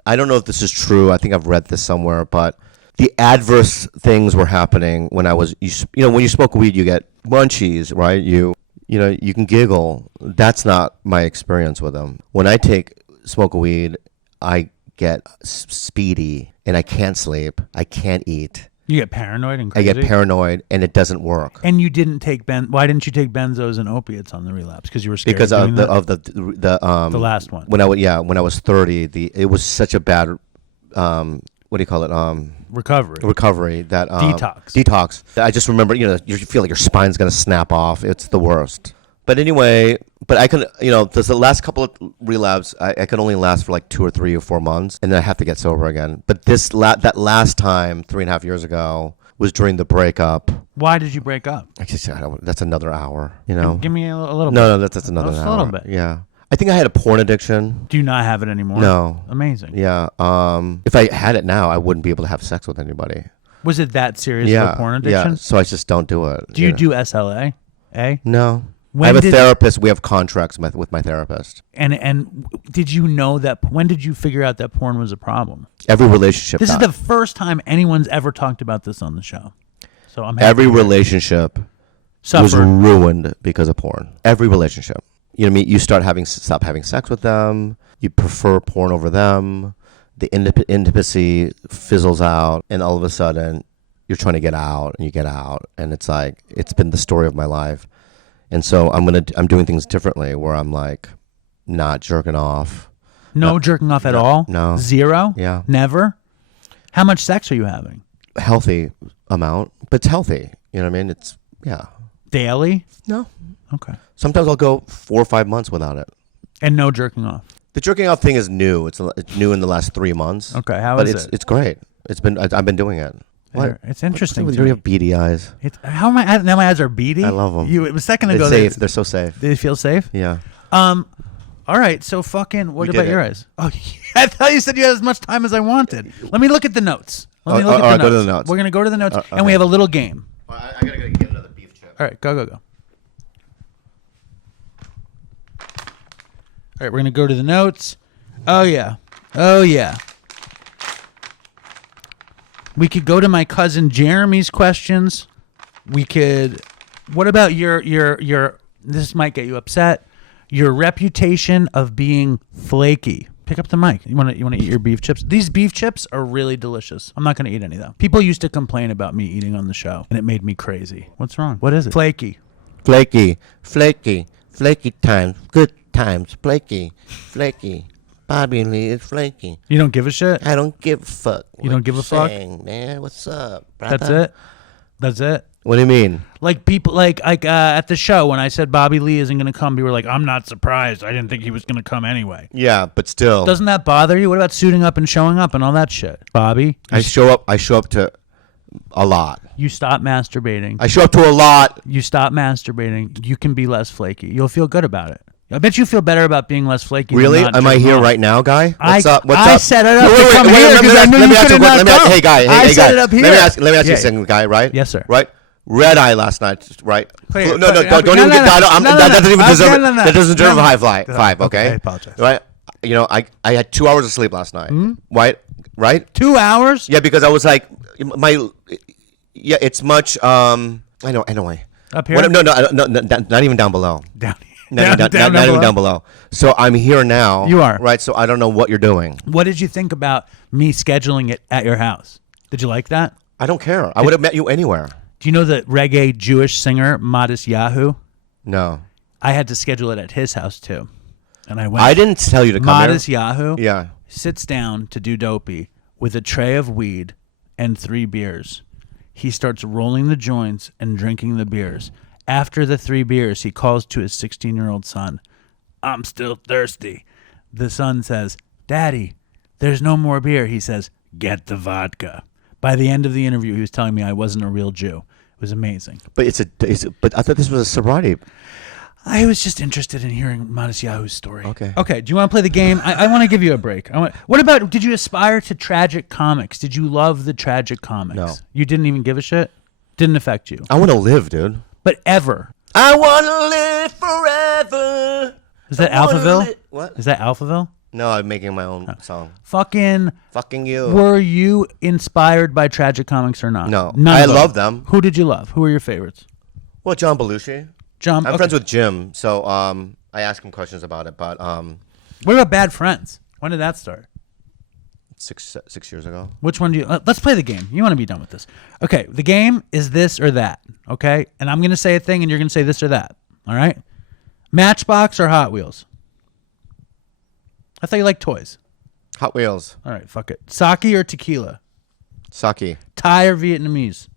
I don't know if this is true. I think I've read this somewhere, but the adverse things were happening when I was, when you smoke weed, you get munchies, right? You can giggle. That's not my experience with them. When I smoke weed, I get speedy and I can't sleep. I can't eat. You get paranoid and crazy? I get paranoid and it doesn't work. And you didn't take why didn't you take benzos and opiates on the relapse? Because you were scared because of the last one. When I was 30, it was such a bad what do you call it? Recovery that detox. I just remember, you feel like your spine's gonna snap off. It's the worst. But anyway, I can, there's the last couple of relapse, I can only last for like 2 or 3 or 4 months, and then I have to get sober again. But that last time, 3.5 years ago, was during the breakup. Why did you break up? That's another hour, Give me a little bit. No, that's another hour. Just a little bit. Yeah. I think I had a porn addiction. Do you not have it anymore? No. Amazing. Yeah. If I had it now, I wouldn't be able to have sex with anybody. Was it that serious of a porn addiction? Yeah. So I just don't do it. Do you do SLA? No. I have a therapist. We have contracts with my therapist. And did you know that? When did you figure out that porn was a problem? Every relationship. This is the first time anyone's ever talked about this on the show. So I'm happy every relationship was ruined because of porn. Every relationship. You know what I mean? You stop having sex with them. You prefer porn over them. The intimacy fizzles out, and all of a sudden, you're trying to get out, and you get out, and it's like it's been the story of my life. And so I'm doing things differently, where I'm like not jerking off. No jerking off at all? No. Zero? Yeah. Never? How much sex are you having? Healthy amount, but it's healthy. You know what I mean? It's daily? No. Okay. Sometimes I'll go 4 or 5 months without it. And no jerking off. The jerking off thing is new. It's new in the last 3 months. Okay, how is it? It's great. I've been doing it. What? It's interesting. You have beady eyes. How am I? Now my eyes are beady. I love them. It was a second ago. Safe. They're so safe. They feel safe. Yeah. All right. So fucking. What about your eyes? Oh, I thought you said you had as much time as I wanted. Let me look at the notes. Let me look at the notes. Go to the notes. We're gonna go to the notes, and we have a little game. I gotta go get another beef chip. All right. Go. All right. We're gonna go to the notes. Oh yeah. We could go to my cousin Jeremy's questions. We could. What about your? This might get you upset. Your reputation of being flaky. Pick up the mic. You want to eat your beef chips? These beef chips are really delicious. I'm not going to eat any though. People used to complain about me eating on the show, and it made me crazy. What's wrong? What is it? Flaky times, good times, flaky. Bobby Lee is flaky. You don't give a shit? I don't give a fuck. You don't give a fuck? Man, what's up, brother? That's it? What do you mean? Like people, like at the show when I said Bobby Lee isn't going to come, people were like, I'm not surprised. I didn't think he was going to come anyway. Yeah, but still. Doesn't that bother you? What about suiting up and showing up and all that shit? Bobby? I show up to a lot. You stop masturbating. I show up to a lot. You stop masturbating. You can be less flaky. You'll feel good about it. I bet you feel better about being less flaky. Really? Than not Am I here off. right now, guy? What's up? I set it up to come here because I knew you couldn't not come. Hey, guy. I set it up here. Let me ask you something, guy. Right? Yes, sir. Right? Red eye last night. Right? Clear. No, don't even get that. Doesn't even deserve. That doesn't deserve a high five. Okay. I apologize. Right? I had 2 hours of sleep last night. Right? 2 hours? Yeah, because I was like, it's much. I know. Up here? No, not even down below. Down here. Not even down below. So I'm here now. You are. Right, so I don't know what you're doing. What did you think about me scheduling it at your house? Did you like that? I don't care. I would have met you anywhere. Do you know the reggae Jewish singer Matisyahu? No. I had to schedule it at his house too. And I went. I didn't tell you to come here. Matisyahu sits down to do Dopey with a tray of weed and 3 beers. He starts rolling the joints and drinking the beers. After the 3 beers, he calls to his 16-year-old son, I'm still thirsty. the son says, "Daddy, there's no more beer." He says, "Get the vodka." By the end of the interview, he was telling me I wasn't a real Jew. It was amazing. But but I thought this was a sobriety. I was just interested in hearing Matisyahu's story. Okay. Okay. Do you want to play the game? I want to give you a break. What about? Did you aspire to tragic comics? Did you love the tragic comics? No. You didn't even give a shit. Didn't affect you. I want to live, dude. But ever. I want to live forever. Is that I wanna Alphaville? What? Is that Alphaville? No, I'm making my own song. Fucking. You. Were you inspired by tragic comics or not? No. None I of love them. Who did you love? Who were your favorites? Well, John Belushi. John. I'm friends with Jim, so I ask him questions about it. But What about Bad Friends? When did that start? 6 years ago. Which one do you... let's play the game. You want to be done with this. Okay, the game is this or that, okay? And I'm going to say a thing, and you're going to say this or that, all right? Matchbox or Hot Wheels? I thought you liked toys. Hot Wheels. All right, fuck it. Sake or tequila? Sake. Thai or Vietnamese?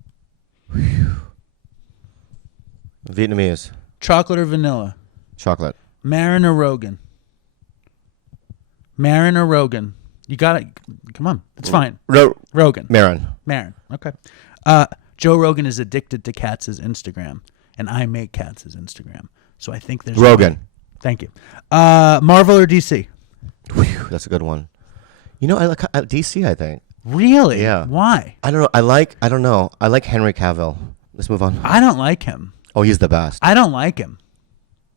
Vietnamese. Chocolate or vanilla? Chocolate. Marin or Rogan? Marin or Rogan? You got it. Come on. It's fine. Rogan. Marin. Marin. Okay. Joe Rogan is addicted to Katz's Instagram, and I make Katz's Instagram. So I think there's... Rogan. Thank you. Marvel or DC? Whew, that's a good one. You know, I like DC, I think. Really? Yeah. Why? I don't know. I don't know. I like Henry Cavill. Let's move on. I don't like him. Oh, he's the best. I don't like him.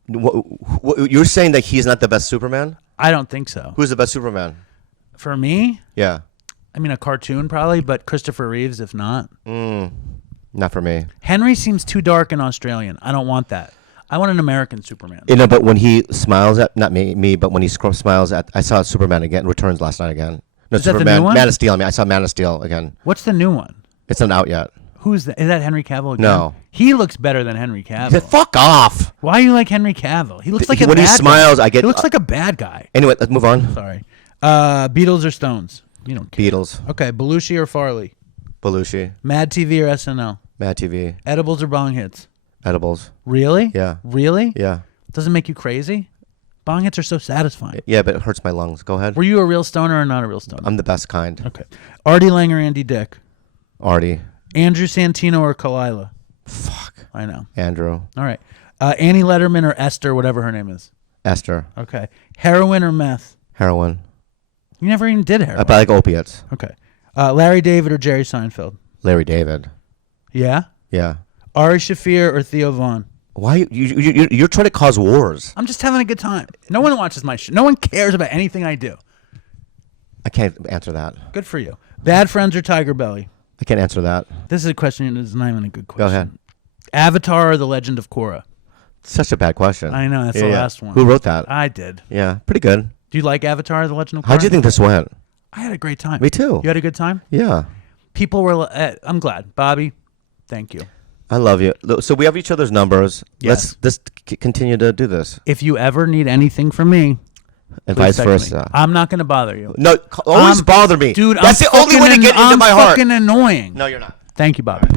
You're saying that he's not the best Superman? I don't think so. Who's the best Superman? For me, Yeah. I mean, a cartoon probably, but Christopher Reeves, if not. Not for me. Henry seems too dark and Australian. I don't want that. I want an American Superman. You know, but when he smiles at, not me, but when he smiles at, I saw Superman again, Returns last night again. No, Is that the Superman, new one? Man of Steel. I mean, I saw Man of Steel again. What's the new one? It's not out yet. Who's that? Is that Henry Cavill again? No. He looks better than Henry Cavill. Fuck off. Why do you like Henry Cavill? He looks like a When bad he smiles, guy. I get... He looks like a bad guy. Anyway, let's move on. Sorry. Beatles or Stones? You don't care. Beatles. Okay, Belushi or Farley? Belushi. Mad TV or SNL? Mad TV. Edibles or bong hits? Edibles. Really? Yeah. Really? Yeah. Doesn't make you crazy? Bong hits are so satisfying. Yeah, but it hurts my lungs. Go ahead. Were you a real stoner or not a real stoner? I'm the best kind. Okay. Artie Lang or Andy Dick? Artie. Andrew Santino or Kalila? Fuck. I know. Andrew. All right. Annie Letterman or Esther, whatever her name is? Esther. Okay. Heroin or meth? Heroin. You never even did heroin. I like opiates. Okay. Larry David or Jerry Seinfeld? Larry David. Yeah? Yeah. Ari Shaffir or Theo Vaughn? Why you're trying to cause wars? I'm just having a good time. No one watches my shit. No one cares about anything I do. I can't answer that. Good for you. Bad Friends or Tiger Belly? I can't answer that. This is a question that's not even a good question. Go ahead. Avatar or The Legend of Korra? Such a bad question. I know, that's the last one. Who wrote that? I did. Yeah, pretty good. Do you like Avatar or The Legend of Korra? How'd you think this went? I had a great time. Me too. You had a good time? Yeah. People were... I'm glad. Bobby, thank you. I love you. So we have each other's numbers. Yes. Let's continue to do this. If you ever need anything from me... And please vice text me. versa. I'm not going to bother you. No, always bother me. Dude, That's the only way to get into my heart. I'm fucking annoying. No, you're not. Thank you, Bobby.